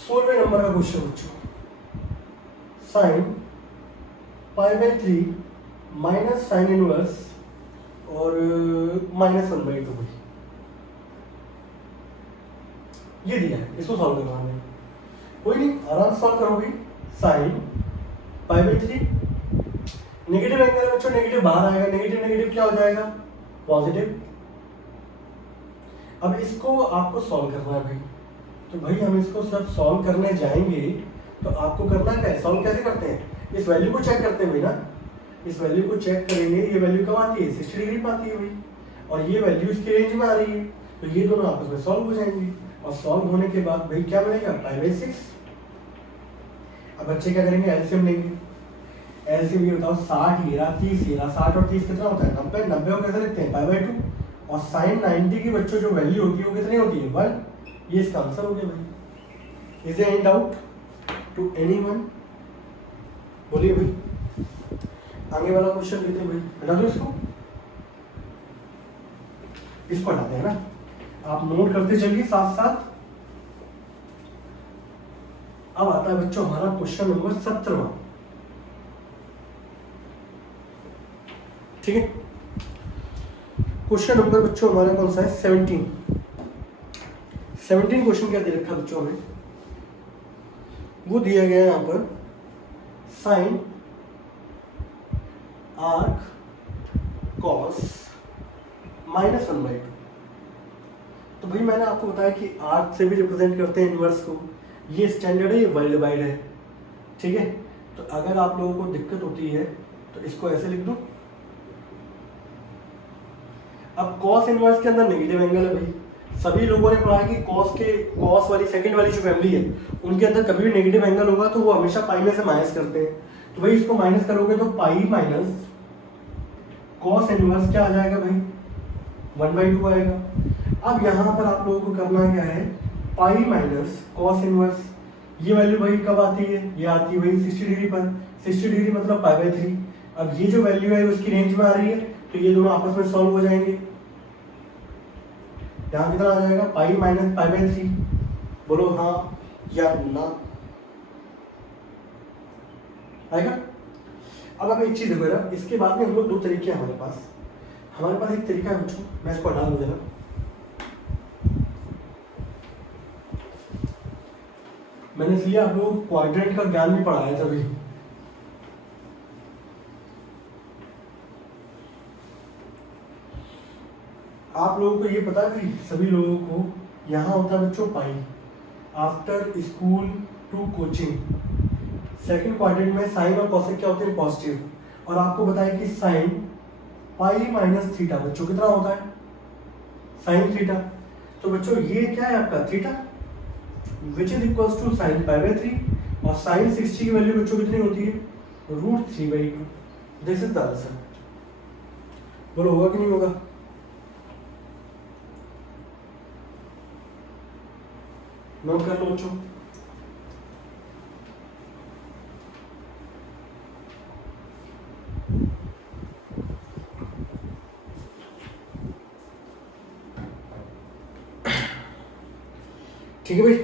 16वें नंबर का क्वेश्चन बच्चों, साइन π/3 माइनस साइन इनवर्स और -1/2। ये दिया है, इसको सॉल्व करना है। कोई नहीं, आराम से सॉल्व करोगे। साइन π/3 नेगेटिव एंगल है बच्चों, नेगेटिव बाहर आएगा, नेगेटिव नेगेटिव क्या हो जाएगा पॉजिटिव। अब इसको आपको सॉल्व करना है भाई, तो भाई हम इसको सब सॉल्व करने जाएंगे तो आपको करना क्या है, सॉल्व कैसे करते हैं, इस वैल्यू को चेक करते हैं भाई ना, इस वैल्यू को चेक करेंगे, ये वैल्यू कब आती है 60 डिग्री पे आती है भाई, और ये वैल्यू इसकी रेंज में आ रही है, तो ये दोनों आपस में सॉल्व हो जाएंगे, और सॉल्व होने के बाद भाई क्या बनेगा π/6। अब बच्चे क्या करेंगे, एलसीएम लेंगे। एलसीएम ये बताओ 60 ये रहा 30 ये रहा, 60 और 30 कितना होता है 90, 90 को कैसे लिखते हैं π/2, और साइन 90 की बच्चों जो वैल्यू होती है वो कितनी होती है 1। ये इसका आंसर हो गया भाई। Is there any doubt to anyone? बोलिए भाई। आगे वाला क्वेश्चन लेते हैं भाई, हटा दो इसको, इसको हटाते हैं ना, आप नोट करते चलिए साथ साथ। अब आता है बच्चों हमारा क्वेश्चन नंबर 17। ठीक है, क्वेश्चन नंबर बच्चों हमारा कौन सा है 17 क्वेश्चन क्या दे रखा बच्चों हमें, वो दिया गया है यहाँ पर साइन आर्क कॉस -1/2। तो भाई मैंने आपको बताया कि आर्क से भी रिप्रेजेंट करते हैं इनवर्स को, ये स्टैंडर्ड है, ये वर्ल्ड वाइड है। ठीक है, तो अगर आप लोगों को दिक्कत होती है तो इसको ऐसे लिख दूं। अब कॉस इनवर्स के अंदर नेगेटिव एंगल है भाई, सभी लोगों ने पढ़ा है कि कॉस वाली सेकंड वाली जो फैमिली है उनके अंदर कभी भी नेगेटिव एंगल होगा तो वो हमेशा पाई में से माइनस करते हैं, तो भाई इसको माइनस करोगे तो पाई माइनस कॉस इनवर्स क्या आ जाएगा भाई 1/2 आएगा। अब यहाँ पर आप लोगों को करना क्या है, पाई माइनस कॉस इनवर्स, ये वैल्यू भाई कब आती है, ये आती है भाई 60 डिग्री पर, 60 डिग्री मतलब π/3। अब ये जो वैल्यू है उसकी रेंज में आ रही है, तो ये दोनों आपस में सॉल्व हो जाएंगे। यहाँ कितना आ जाएगा पाई माइनस π/3, बोलो हाँ या ना आएगा। अब आप एक चीज देखो यार, इसके बाद में हम लोग दो तरीके हैं हमारे पास एक तरीका है बच्चों, मैं इसको हटा दूं जरा, मैंने इसलिए आप लोगों को क्वाड्रेंट का ज्ञान भी पढ़ाया था अभी। आप लोगों को ये पता है सभी लोगों को यहाँ होता है बच्चों pi, after school to coaching second quadrant में साइन और कॉसेक क्या होते हैं पॉजिटिव, और आपको बताया कि साइन पाई माइनस थीटा बच्चों कितना होता है साइन थीटा। तो बच्चों ये क्या है आपका theta which is equals to sine π/3, और साइन 60 की वैल्यू बच्चों कितनी होती है √3/2। This is the answer. बोलो होगा कि नहीं होगा? नोट कर लो बच्चों। ठीक है भाई,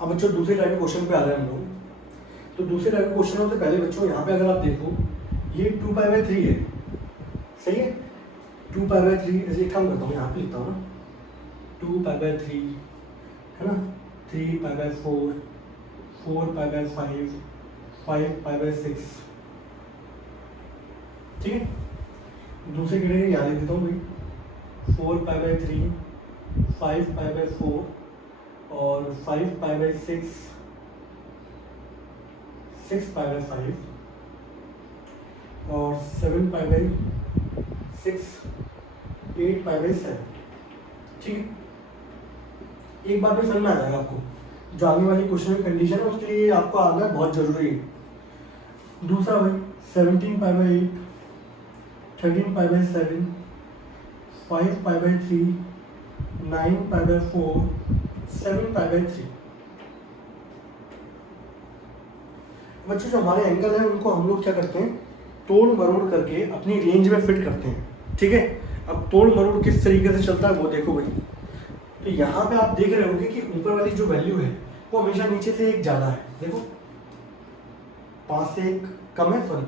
अब बच्चों दूसरे टाइप के क्वेश्चन पे आ रहे हैं हम लोग। तो दूसरे टाइप के क्वेश्चनों से पहले बच्चों यहाँ पे अगर आप देखो ये 2π/3 है, सही है। 2π/3 ऐसे एक काम करता हूँ, यहाँ पे लिखता हूँ ना, 2π/3 है ना, 3π/4, 4π/5, 5π/6, ठीक है। दूसरे गिरे याद लिख देता हूँ भाई, 4π/3, 5π/4 और 5π/6, 6π/5 और 7π/6, 8π/7, ठीक है। एक बार में समझ में आ जाएगा आपको, जो आगे वाली क्वेश्चन में कंडीशन है उसके लिए आपको आना बहुत जरूरी है। दूसरा भाई 17π/8, 13π/7, 5π/3, 9π/4, 7π/3। बच्चों जो हमारे एंगल है उनको हम लोग क्या करते हैं, तोड़ मरोड़ करके अपनी रेंज में फिट करते हैं, ठीक है। अब तोड़ मरोड़ किस तरीके से चलता है वो देखो भाई। तो यहाँ पे आप देख रहे होंगे कि ऊपर वाली जो वैल्यू है वो हमेशा नीचे से एक ज़्यादा है, देखो 5 से एक कम है, सॉरी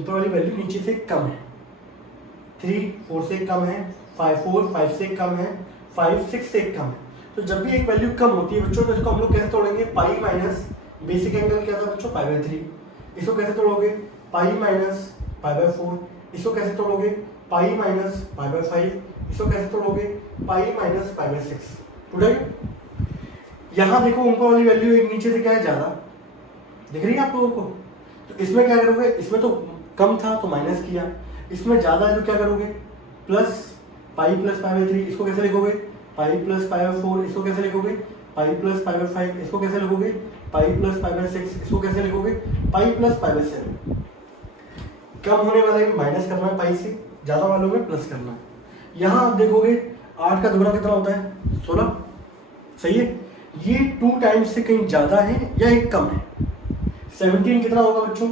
ऊपर वाली वैल्यू नीचे से कम है, 3 4 से कम है, 4 5 से कम है, 5 6 से कम है। तो जब भी एक वैल्यू कम होती है बच्चों तो इसको हम लोग कैसे तोड़ेंगे, पाई माइनस बेसिक एंगल क्या था बच्चों, π/3। इसको कैसे तोड़ोगे, पाई माइनस π/4। इसको कैसे तोड़ोगे, पाई माइनस π/5। इसको कैसे तोड़ोगे, पाई माइनस π/6। टूटेगा। यहाँ देखो ऊपर वाली वैल्यू एक नीचे से क्या है, ज़्यादा दिख रही है आप लोगों को। तो इसमें क्या करोगे, इसमें तो कम था तो माइनस किया, इसमें ज़्यादा है तो क्या करोगे, प्लस पाई प्लस π/3। इसको कैसे लिखोगे, पाई प्लस π/4। इसको कैसे लिखोगे, पाई प्लस π/5। इसको कैसे लिखोगे, पाई प्लस π/6। इसको कैसे लिखोगे, पाई प्लस π/7। कम होने वाले में माइनस करना है पाई से, ज़्यादा वालों में प्लस करना है। यहाँ आप देखोगे 8 का दुगना कितना होता है, 16, सही है। ये 2 टाइम्स से कहीं ज़्यादा है या एक कम है। 17 कितना होगा बच्चों,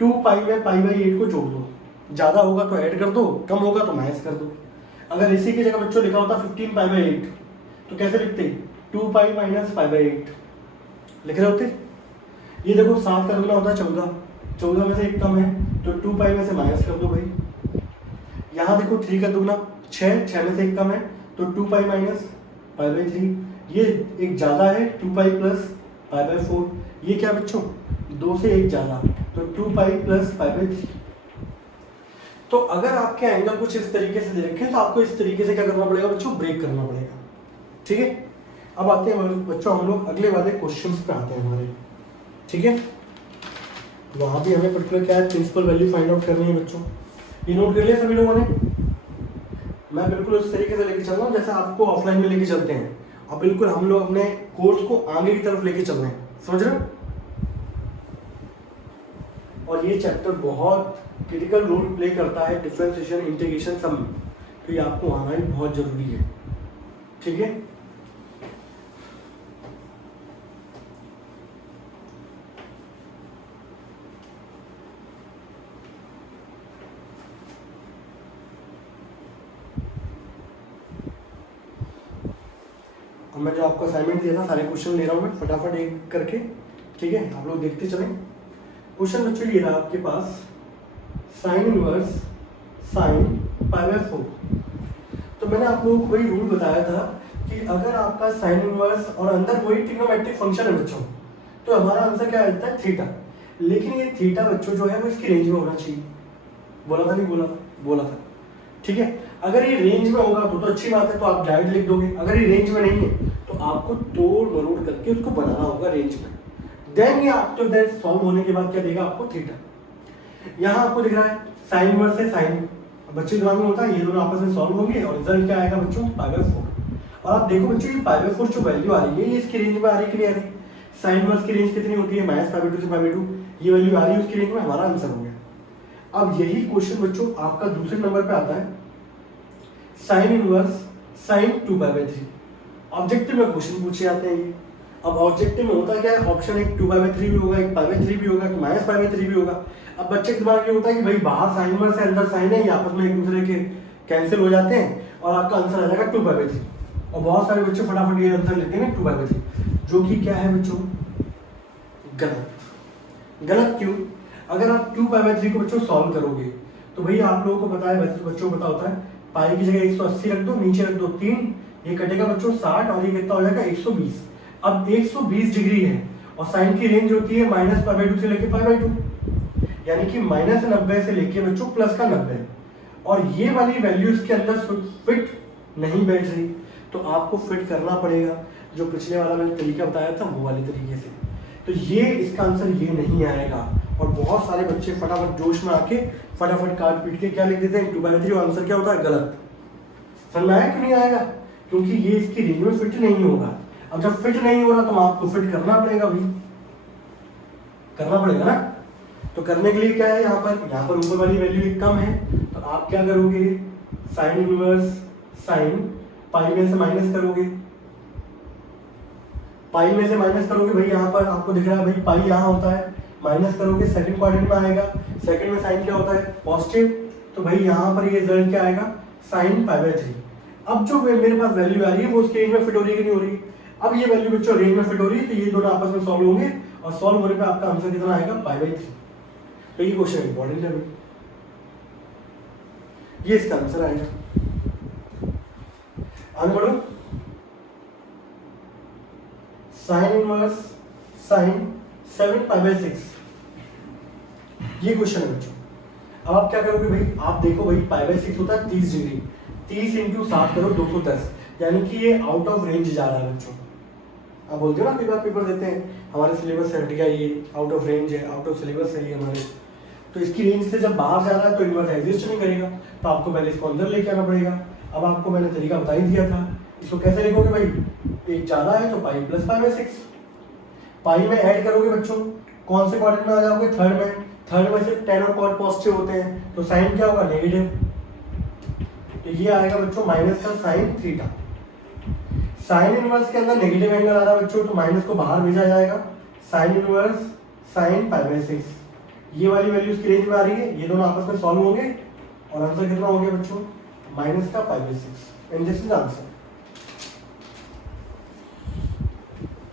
2 पाई में π/8 को जोड़ दो, ज़्यादा होगा तो ऐड कर दो, कम होगा तो माइनस कर दो। अगर इसी की जगह बच्चों लिखा होता 15 π/8 तो कैसे लिखते, 2 पाई माइनस π/8 लिख रहे होते। ये देखो 7 का दुगना होता है 14, 14 में से एक कम है तो 2 पाई में से माइनस कर दो भाई। यहाँ देखो 3 का दुगना 6, 6 में से एक कम है तो 2 पाई माइनस π/3। ये एक ज़्यादा है 2 पाई प्लस π/4। ये क्या बच्चों, 2 से एक ज़्यादा तो 2 पाई प्लस π/3। तो अगर आपके एंगल कुछ इस तरीके से दे रखे हैं तो आपको इस तरीके से क्या करना पड़ेगा बच्चों, ब्रेक करना पड़ेगा, ठीक है। अब आते हैं बच्चों हम लोग अगले वाले क्वेश्चंस पे आते हैं हमारे, ठीक है। वहाँ भी हमें पर्टिकुलर क्या है, प्रिंसिपल वैल्यू फाइंड आउट करनी है बच्चों। ये नोट कर लिया सभी लोगों ने। मैं बिल्कुल उस तरीके से लेके चल रहा हूँ जैसे आपको ऑफलाइन में लेके चलते हैं, और बिल्कुल हम लोग अपने कोर्स को आगे की तरफ लेके चल रहे हैं, समझ रहे हो। और ये चैप्टर बहुत क्रिटिकल रोल प्ले करता है डिफरेंशिएशन, इंटीग्रेशन सब में, तो ये आपको आना ही बहुत जरूरी है, ठीक है। अब मैं जो आपको असाइनमेंट दिया था सारे क्वेश्चन ले रहा हूँ मैं फटाफट एक करके, ठीक है। आप लोग देखते चलें। क्वेश्चन बच्चों ये रहा आपके पास, साइन इनवर्स साइन π/4। तो मैंने आप लोगों को वही रूल बताया था कि अगर आपका साइन इनवर्स और अंदर वही ट्रिग्नोमेट्रिक फंक्शन है बच्चों, तो हमारा आंसर क्या आता है, थीटा। लेकिन ये थीटा बच्चों जो है वो इसकी रेंज में होना चाहिए। बोला था नहीं बोला था, बोला था, ठीक है। अगर ये रेंज में होगा तो अच्छी बात है, तो आप डायरेक्ट लिख दोगे। अगर ये रेंज में नहीं है तो आपको तोड़ मरोड़ करके उसको बनाना होगा रेंज में। देन ये आफ्टर दैट सॉल्व होने के बाद क्या देगा आपको, थीटा। यहाँ आपको दिख रहा है साइन इनवर्स से साइन, बच्चे दिमाग में होता है ये दोनों आपस में सॉल्व होंगे और रिजल्ट क्या आएगा बच्चों, π/4। और आप देखो बच्चों ये π/4 जो वैल्यू आ रही है ये इसकी रेंज में आ रही है कि नहीं आ रही। साइन इनवर्स की रेंज कितनी होती है, -π/2 से π/2, ये वैल्यू आ रही है उसकी रेंज में, हमारा आंसर हो गया। अब यही क्वेश्चन बच्चों आपका दूसरे नंबर पे आता है, साइन इनवर्स साइन 2π/3। ऑब्जेक्टिव में क्वेश्चन पूछे जाते हैं ये। अब ऑब्जेक्टिव में होता क्या है, ऑप्शन एक 2π/3 भी होगा, एक π/3 भी होगा, -π/3 भी होगा। अब बच्चे के दिमाग में होता है कि भाई बाहर साइन इनवर्स है अंदर साइन है, ये आपस में एक दूसरे के कैंसिल हो जाते हैं और आपका आंसर आ जाएगा 2π/3। और बहुत सारे बच्चे फटाफट ये आंसर लेते हैं 2π/3, जो कि क्या है बच्चों, गलत। गलत क्यों, अगर आप 2π/3 को बच्चों सॉल्व करोगे तो भैया आप लोगों को पता है, वैसे तो बच्चों को पता होता है, पाई की जगह 180 रख दो, नीचे रख दो 3, ये कटेगा बच्चों 60 और ये कितना हो जाएगा 120। अब 120 डिग्री है और साइन की रेंज होती है -π/2 से लेके π/2, यानी कि -90 से लेके बच्चों +90, और ये वाली वैल्यू इसके अंदर फिट नहीं बैठ रही, तो आपको फिट करना पड़ेगा। जो पिछले वाला मैंने तरीका बताया था वो वाले तरीके से, तो ये इसका आंसर ये नहीं आएगा। और बहुत सारे बच्चे फटाफट जोश में आके फटाफट काट पीट के क्या लिख देते हैं 2/3, आंसर क्या होता है गलत। समझ में आया कि नहीं आएगा? क्योंकि ये इसकी रेंज में फिट नहीं होगा। अब जब फिट नहीं हो रहा तो आपको फिट करना पड़ेगा भाई, करना पड़ेगा ना। तो करने के लिए क्या है, यहाँ पर ऊपर वाली वैल्यू कम है, तो आप क्या करोगे, साइन इनवर्स साइन पाई में से माइनस करोगे, पाई में से माइनस करोगे भाई, यहाँ पर आपको दिख रहा है भाई पाई यहाँ होता है, माइनस करोगे सेकंड क्वाड्रेंट में आएगा, सेकंड में साइन क्या होता है पॉजिटिव, तो भाई यहाँ पर ये रिजल्ट क्या आएगा साइन π/3। अब जो मेरे पास वैल्यू आ रही है वो उसके रेंज में फिट हो रही है कि नहीं हो रही। अब ये वैल्यू बच्चों रेंज में फिट हो रही है, तो ये दोनों आपस में सॉल्व होंगे और सॉल्व होने पे आपका आंसर कितना आएगा π/3। तो ये क्वेश्चन इंपॉर्टेंट है भाई, ये इसका आंसर आएगा। आगे बढ़ो, साइन इनवर्स साइन 7π/6, ये क्वेश्चन है बच्चों। अब आप क्या करोगे भाई, आप देखो भाई π/6 होता है 30 डिग्री, 30 × 7 करो 210, यानी कि ये आउट ऑफ रेंज जा रहा है बच्चों। आप बोलते हो ना कई बार पेपर देते हैं हमारे सिलेबस से हट गया, ये आउट ऑफ रेंज है, आउट ऑफ सिलेबस है ये हमारे, तो इसकी रेंज से जब बाहर जा रहा है तो इनवर्स एग्जिस्ट नहीं करेगा, तो आपको पहले इसको अंदर लेके आना पड़ेगा। अब आपको मैंने तरीका बता ही दिया था, इसको कैसे लिखोगे भाई, एक ज़्यादा है तो पाई प्लस π/6, पाई में ऐड करोगे बच्चों, कौन से क्वाड्रेंट में आ जाओगे, थर्ड में, थर्ड में से tan और cot पॉजिटिव होते हैं, तो साइन क्या होगा नेगेटिव, तो ये आएगा बच्चों माइनस का साइन थीटा। साइन इनवर्स के अंदर नेगेटिव एंगल आ रहा है बच्चों, तो माइनस को बाहर भेजा जाएगा, साइन इनवर्स साइन π/6, ये वाली वैल्यू इसकी रेंज में आ रही है, ये दोनों आपस में सॉल्व होंगे और आंसर कितना हो गया बच्चों माइनस का π/6, एंड दिस इज आंसर।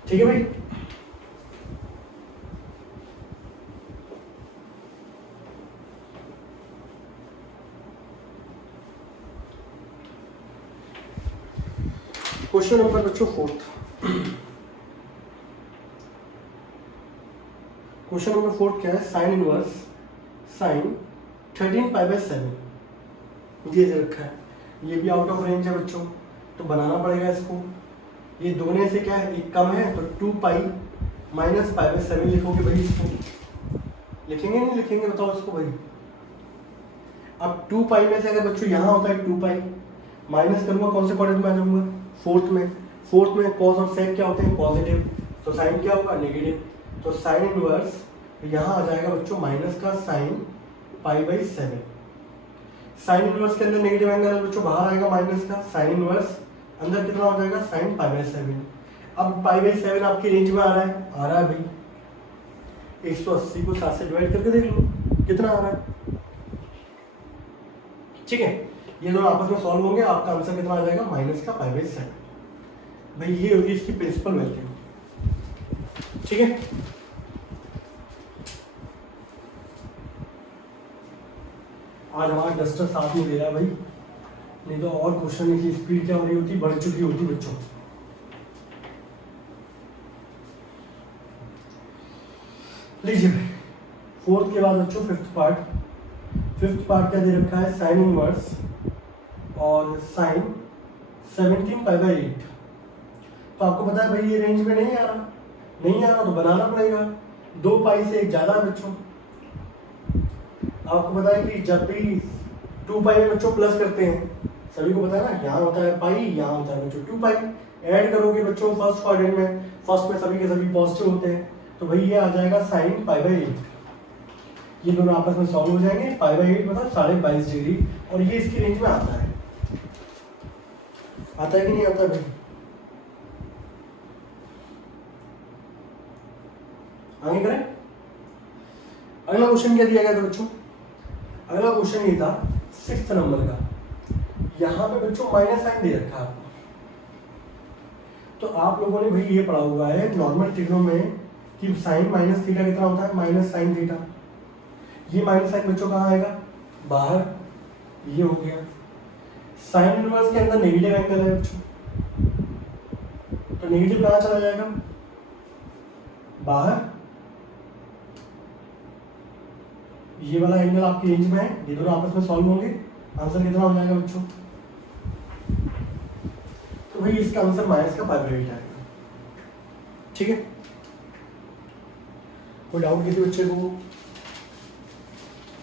ठीक है भाई, क्वेश्चन नंबर बच्चों 4, क्वेश्चन नंबर 4 क्या है, साइन इनवर्स साइन 13π/7, ये दे रखा है, ये भी आउट ऑफ रेंज है बच्चों, तो बनाना पड़ेगा इसको। ये दोनों से क्या है, एक कम है तो 2π - π/7 लिखोगे भाई, इसको लिखेंगे नहीं लिखेंगे बताओ इसको भाई। अब 2π में से अगर बच्चों यहाँ होता है 2π, माइनस करूंगा कौन से क्वाड्रेंट में आ जाऊंगा, फोर्थ में, फोर्थ में कॉस और सेक क्या होते हैं पॉजिटिव, तो साइन क्या होगा नेगेटिव, तो साइन इनवर्स यहाँ आ जाएगा बच्चों माइनस का साइन π/7। साइन इनवर्स के अंदर नेगेटिव एंगल है बच्चों, बाहर आएगा माइनस का, साइन इनवर्स अंदर कितना हो जाएगा साइन π/7। अब π/7 आपकी रेंज में आ रहा है भाई, 180 को 7 से डिवाइड करके देख लो कितना आ रहा है। ठीक है, ये दोनों आपस में सॉल्व होंगे, आपका आंसर कितना आ जाएगा माइनस का π/7। भाई ये होगी इसकी प्रिंसिपल वैल्यू। ठीक है, आज हमारा डस्टर साथ में दे रहा है भाई, नहीं तो और क्वेश्चन की स्पीड क्या हो रही होती, बढ़ चुकी होती बच्चों। लीजिए भाई, फोर्थ के बाद बच्चों फिफ्थ पार्ट क्या दे रखा है, साइन इनवर्स और साइन 17π/8। तो आपको पता है भाई ये रेंज में नहीं आ रहा तो बनाना पड़ेगा, 2π से एक ज़्यादा है बच्चों। आपको पता है कि जब भी 2π में बच्चों प्लस करते हैं, सभी को पता है ना, यहाँ होता है पाई, यहाँ होता है बच्चों 2π, ऐड करोगे बच्चों फर्स्ट क्वाड्रेंट में, फर्स्ट में सभी के सभी पॉजिटिव होते हैं, तो भाई ये आ जाएगा साइन π/8। ये दोनों आपस में सॉल्व हो जाएंगे, π/8 मतलब 22.5 डिग्री, और ये इसकी रेंज में आता है कि नहीं आता भाई। आगे करें, अगला क्वेश्चन क्या दिया गया था बच्चों, अगला क्वेश्चन ये था 6th नंबर का, यहाँ पे बच्चों माइनस साइन दे रखा है। तो आप लोगों ने भाई ये पढ़ा हुआ है नॉर्मल ट्रिग्नो में कि साइन माइनस थीटा कितना होता है, माइनस साइन थीटा। ये माइनस साइन बच्चों कहाँ आएगा, बाहर ये हो गया। साइन इनवर्स के अंदर नेगेटिव एंगल है बच्चों, तो नेगेटिव कहाँ चला जाएगा, बाहर। ये वाला एंगल आपकी रेंज में है, ये दोनों आपस में सॉल्व होंगे, आंसर कितना हो जाएगा बच्चों, तो भाई इसका आंसर माइनस का पाई बाई 8 आएगा। ठीक है, कोई डाउट किसी बच्चे को?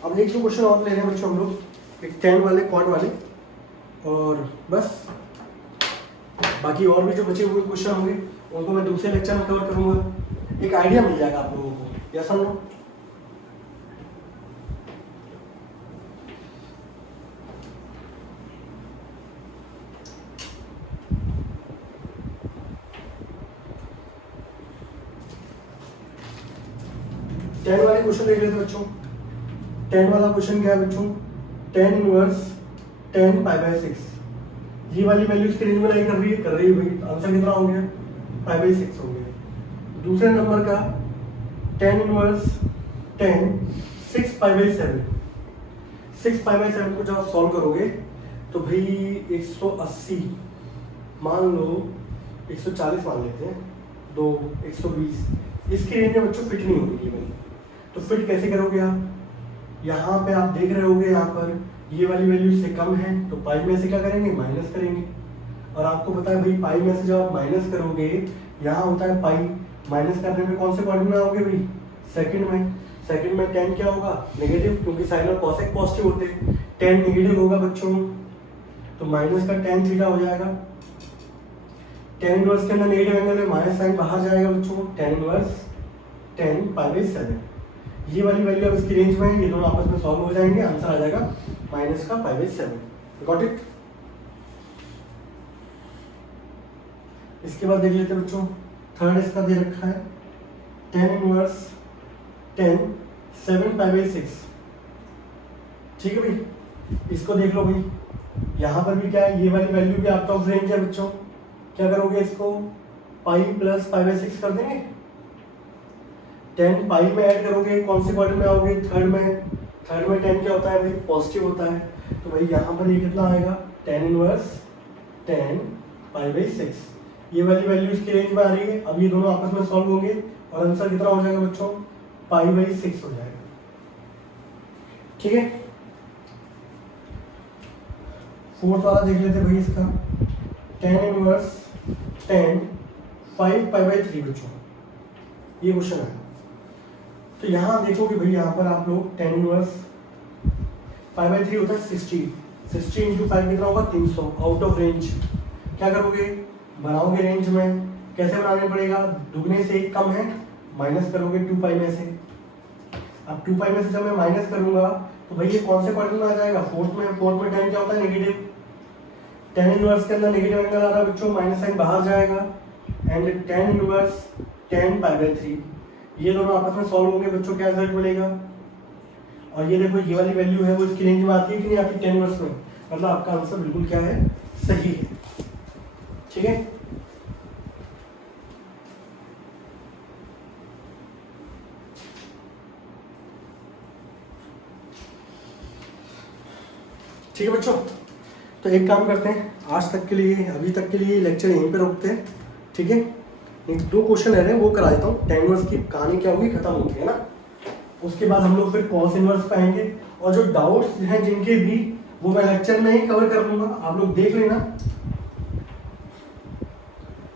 अब एक दो क्वेश्चन और ले रहे हैं बच्चों हम लोग, एक 10 वाले क्वाड वाले, और बस बाकी और भी जो बचे हुए क्वेश्चन होंगे उनको मैं दूसरे लेक्चर में कवर करूंगा। एक आइडिया मिल जाएगा आप लोगों को, या समझो। टेन वाले क्वेश्चन देख लेते बच्चों। 10 वाला क्वेश्चन क्या है बच्चों, 10 इनवर्स 10 पाई बाई 6, ये वाली वैल्यू इसके रेंज में नहीं कर रही है भाई, आंसर कितना हो गया, पाई बाई 6 हो गया। दूसरे नंबर का 10 inverse 10 6 pi by 7, 6 pi by 7 को जब आप सॉल्व करोगे तो भाई 180 मान लो, 140 मान लेते हैं, 2 120, इसकी रेंज में बच्चों फिट नहीं होगी ये वाली। तो फिट कैसे करोगे आप, यहाँ पे आप देख रहे होगे, यहाँ पर ये वाली वैल्यू इससे कम है, तो पाई में से क्या करेंगे, माइनस करेंगे। और आपको पता है भाई पाई में से जब आप माइनस करोगे, यहाँ होता है पाई, माइनस करने में कौन से क्वाड्रेंट में आओगे भाई, सेकंड में। सेकंड में 10 क्या होगा, नेगेटिव, क्योंकि साइन और कॉसेक पॉजिटिव होते हैं, 10 नेगेटिव होगा बच्चों, तो माइनस का tan थीटा हो जाएगा। tan इनवर्स के अंदर नेगेटिव एंगल है, माइनस साइन बाहर जाएगा बच्चों, tan इनवर्स 10 पाई बाई 7। ये वाली वैल्यू अब इसकी रेंज में है, ये दोनों आपस में सॉल्व हो जाएंगे, आंसर आ जाएगा माइनस का पाई बाई 7। Got it. इसके बाद देख लेते हैं बच्चों, थर्ड इसका दे रखा है 10 इनवर्स 10 7 पाई बाई 6। ठीक है भाई, इसको देख लो भाई, यहाँ पर भी क्या है, ये वाली वैल्यू भी आउट ऑफ रेंज है बच्चों। क्या करोगे, इसको पाई प्लस पाई बाई 6 कर देंगे, 10 पाई में ऐड करोगे, कौन से क्वाड्रेंट में आओगे, थर्ड में। थर्ड में 10 क्या होता है भाई, पॉजिटिव होता है, तो भाई यहाँ पर ये कितना आएगा, tan इनवर्स 10 पाई बाई 6। ये वाली वैल्यू इसकी रेंज में आ रही है। अब ये दोनों आपस में सॉल्व होंगे और आंसर कितना हो जाएगा बच्चों, पाई बाई 6 हो जाएगा। ठीक है, फोर्थ वाला देख लेते भाई, इसका 10 इनवर्स 10 5 पाई बाई 3 बच्चों, ये क्वेश्चन है। तो यहाँ देखोगे भाई, यहाँ पर आप लोग 10 इनवर्स पाई बाई 3 होता है 60 इंटू 5 कितना होगा, 300, आउट ऑफ रेंज। क्या करोगे, बनाओगे रेंज में, कैसे बनाने पड़ेगा, दुगने से एक कम है, माइनस करोगे 2 पाई में से। अब 2 पाई में से जब मैं माइनस करूंगा तो भाई ये कौन से क्वाड्रेंट में आ जाएगा, फोर्थ में। फोर्थ में 10 क्या होता है, नेगेटिव। 10 इनवर्स के अंदर नेगेटिव एंगल आ रहा है बच्चों, माइनस साइन बाहर जाएगा, एंड 10 इनवर्स 10 पाई बाई 3, ये दोनों आपस में सॉल्व होंगे बच्चों, क्या रिजल्ट मिलेगा। और ये देखो, ये वाली वैल्यू है वो इसकी रेंज में आती है कि नहीं आती, 10 इनवर्स में, मतलब आपका आंसर बिल्कुल क्या है, सही है। ठीक है, ठीक है बच्चों, तो एक काम करते हैं, आज तक के लिए, अभी तक के लिए लेक्चर यहीं पे रोकते हैं। ठीक है, एक 2 क्वेश्चन रह रहे हैं, वो करा देता हूँ। tan इनवर्स की कहानी क्या होगी, खत्म होती है ना। उसके बाद हम लोग फिर cos इनवर्स पे आएंगे, और जो डाउट्स हैं जिनके भी, वो मैं लेक्चर में ही कवर कर लूंगा, आप लोग देख लेना।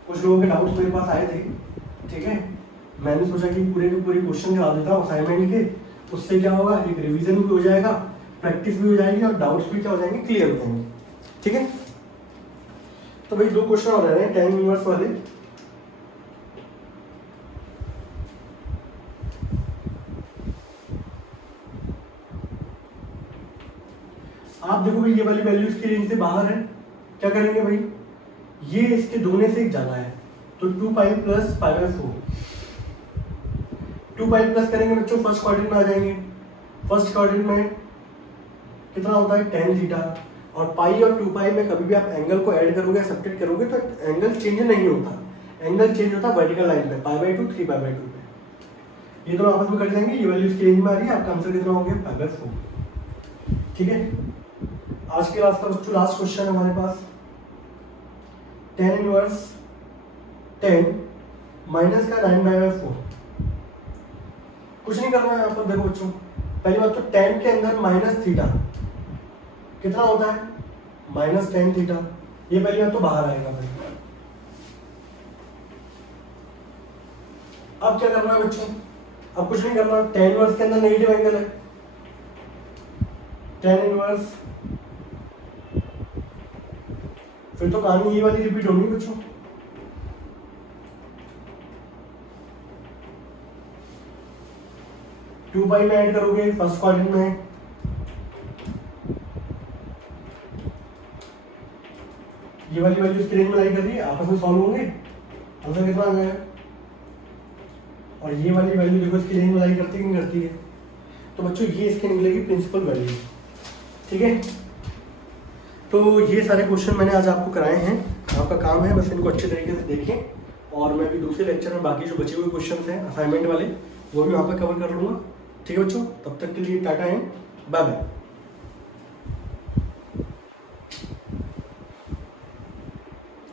कुछ लोगों के डाउट्स मेरे पास आए थे, ठीक है, मैंने सोचा कि पूरे के पूरे क्वेश्चन करा देता हूँ असाइनमेंट के, उससे क्या होगा, एक रिवीजन भी हो जाएगा, प्रैक्टिस भी हो जाएगी, और डाउट्स भी क्या हो जाएंगे, क्लियर हो जाएंगे। ठीक है, तो भाई 2 क्वेश्चन और रह रहे हैं tan इनवर्स वाले। आप देखो भाई, ये वाली वैल्यू इसकी रेंज से बाहर है, क्या करेंगे भाई, ये इसके दोने से ज्यादा है, तो 2 pi plus pi by 4, 2 pi plus करेंगे बच्चों, फर्स्ट क्वाड्रेंट में आ जाएंगे। फर्स्ट क्वाड्रेंट में कितना होता है, tan थीटा, और पाई और 2 पाई में कभी भी आप एंगल को ऐड करोगे, सब्ट्रैक्ट करोगे, तो एंगल चेंज नहीं होता, एंगल चेंज होता वर्टिकल लाइन पे, पाई बाई 2 3 पाई बाई 2 पे। ये दोनों आपस में कट जाएंगे, ये वैल्यू इसकी रेंज में आ रही है, आपका आंसर कितना हो गया, पाई बाई 4। ठीक है, आज के क्लास का बच्चों लास्ट क्वेश्चन है हमारे पास, tan इनवर्स 10 माइनस का 9/4। कुछ नहीं करना है यहाँ पर। देखो बच्चों, पहली बात तो tan के अंदर माइनस थीटा कितना होता है, माइनस tan थीटा, ये पहली बात तो बाहर आएगा भाई। अब क्या करना है बच्चों, अब कुछ नहीं करना, tan इनवर्स के अंदर नेगेटिव एंगल है, tan इनवर्स, फिर तो कहानी ये वाली रिपीट होगी बच्चों। टू पाई में ऐड करोगे फर्स्ट क्वाड्रेंट में, ये वाली वैल्यू इसकी रेंज में लाई कर रही है, आपस में सॉल्व होंगे, आंसर कितना आ जाएगा। और ये वाली वैल्यू देखो इसकी रेंज में लाई करती है कि नहीं करती है, तो बच्चों ये इसकी निकलेगी प्रिंसिपल वैल्यू। ठीक है, तो ये सारे क्वेश्चन मैंने आज आपको कराए हैं, आपका काम है बस इनको अच्छे तरीके से देखें, और मैं भी दूसरे लेक्चर में बाकी जो बचे हुए क्वेश्चन हैं असाइनमेंट वाले वो भी वहाँ पर कवर कर लूँगा। ठीक है बच्चों, तब तक के लिए टाटा एंड बाय बाय।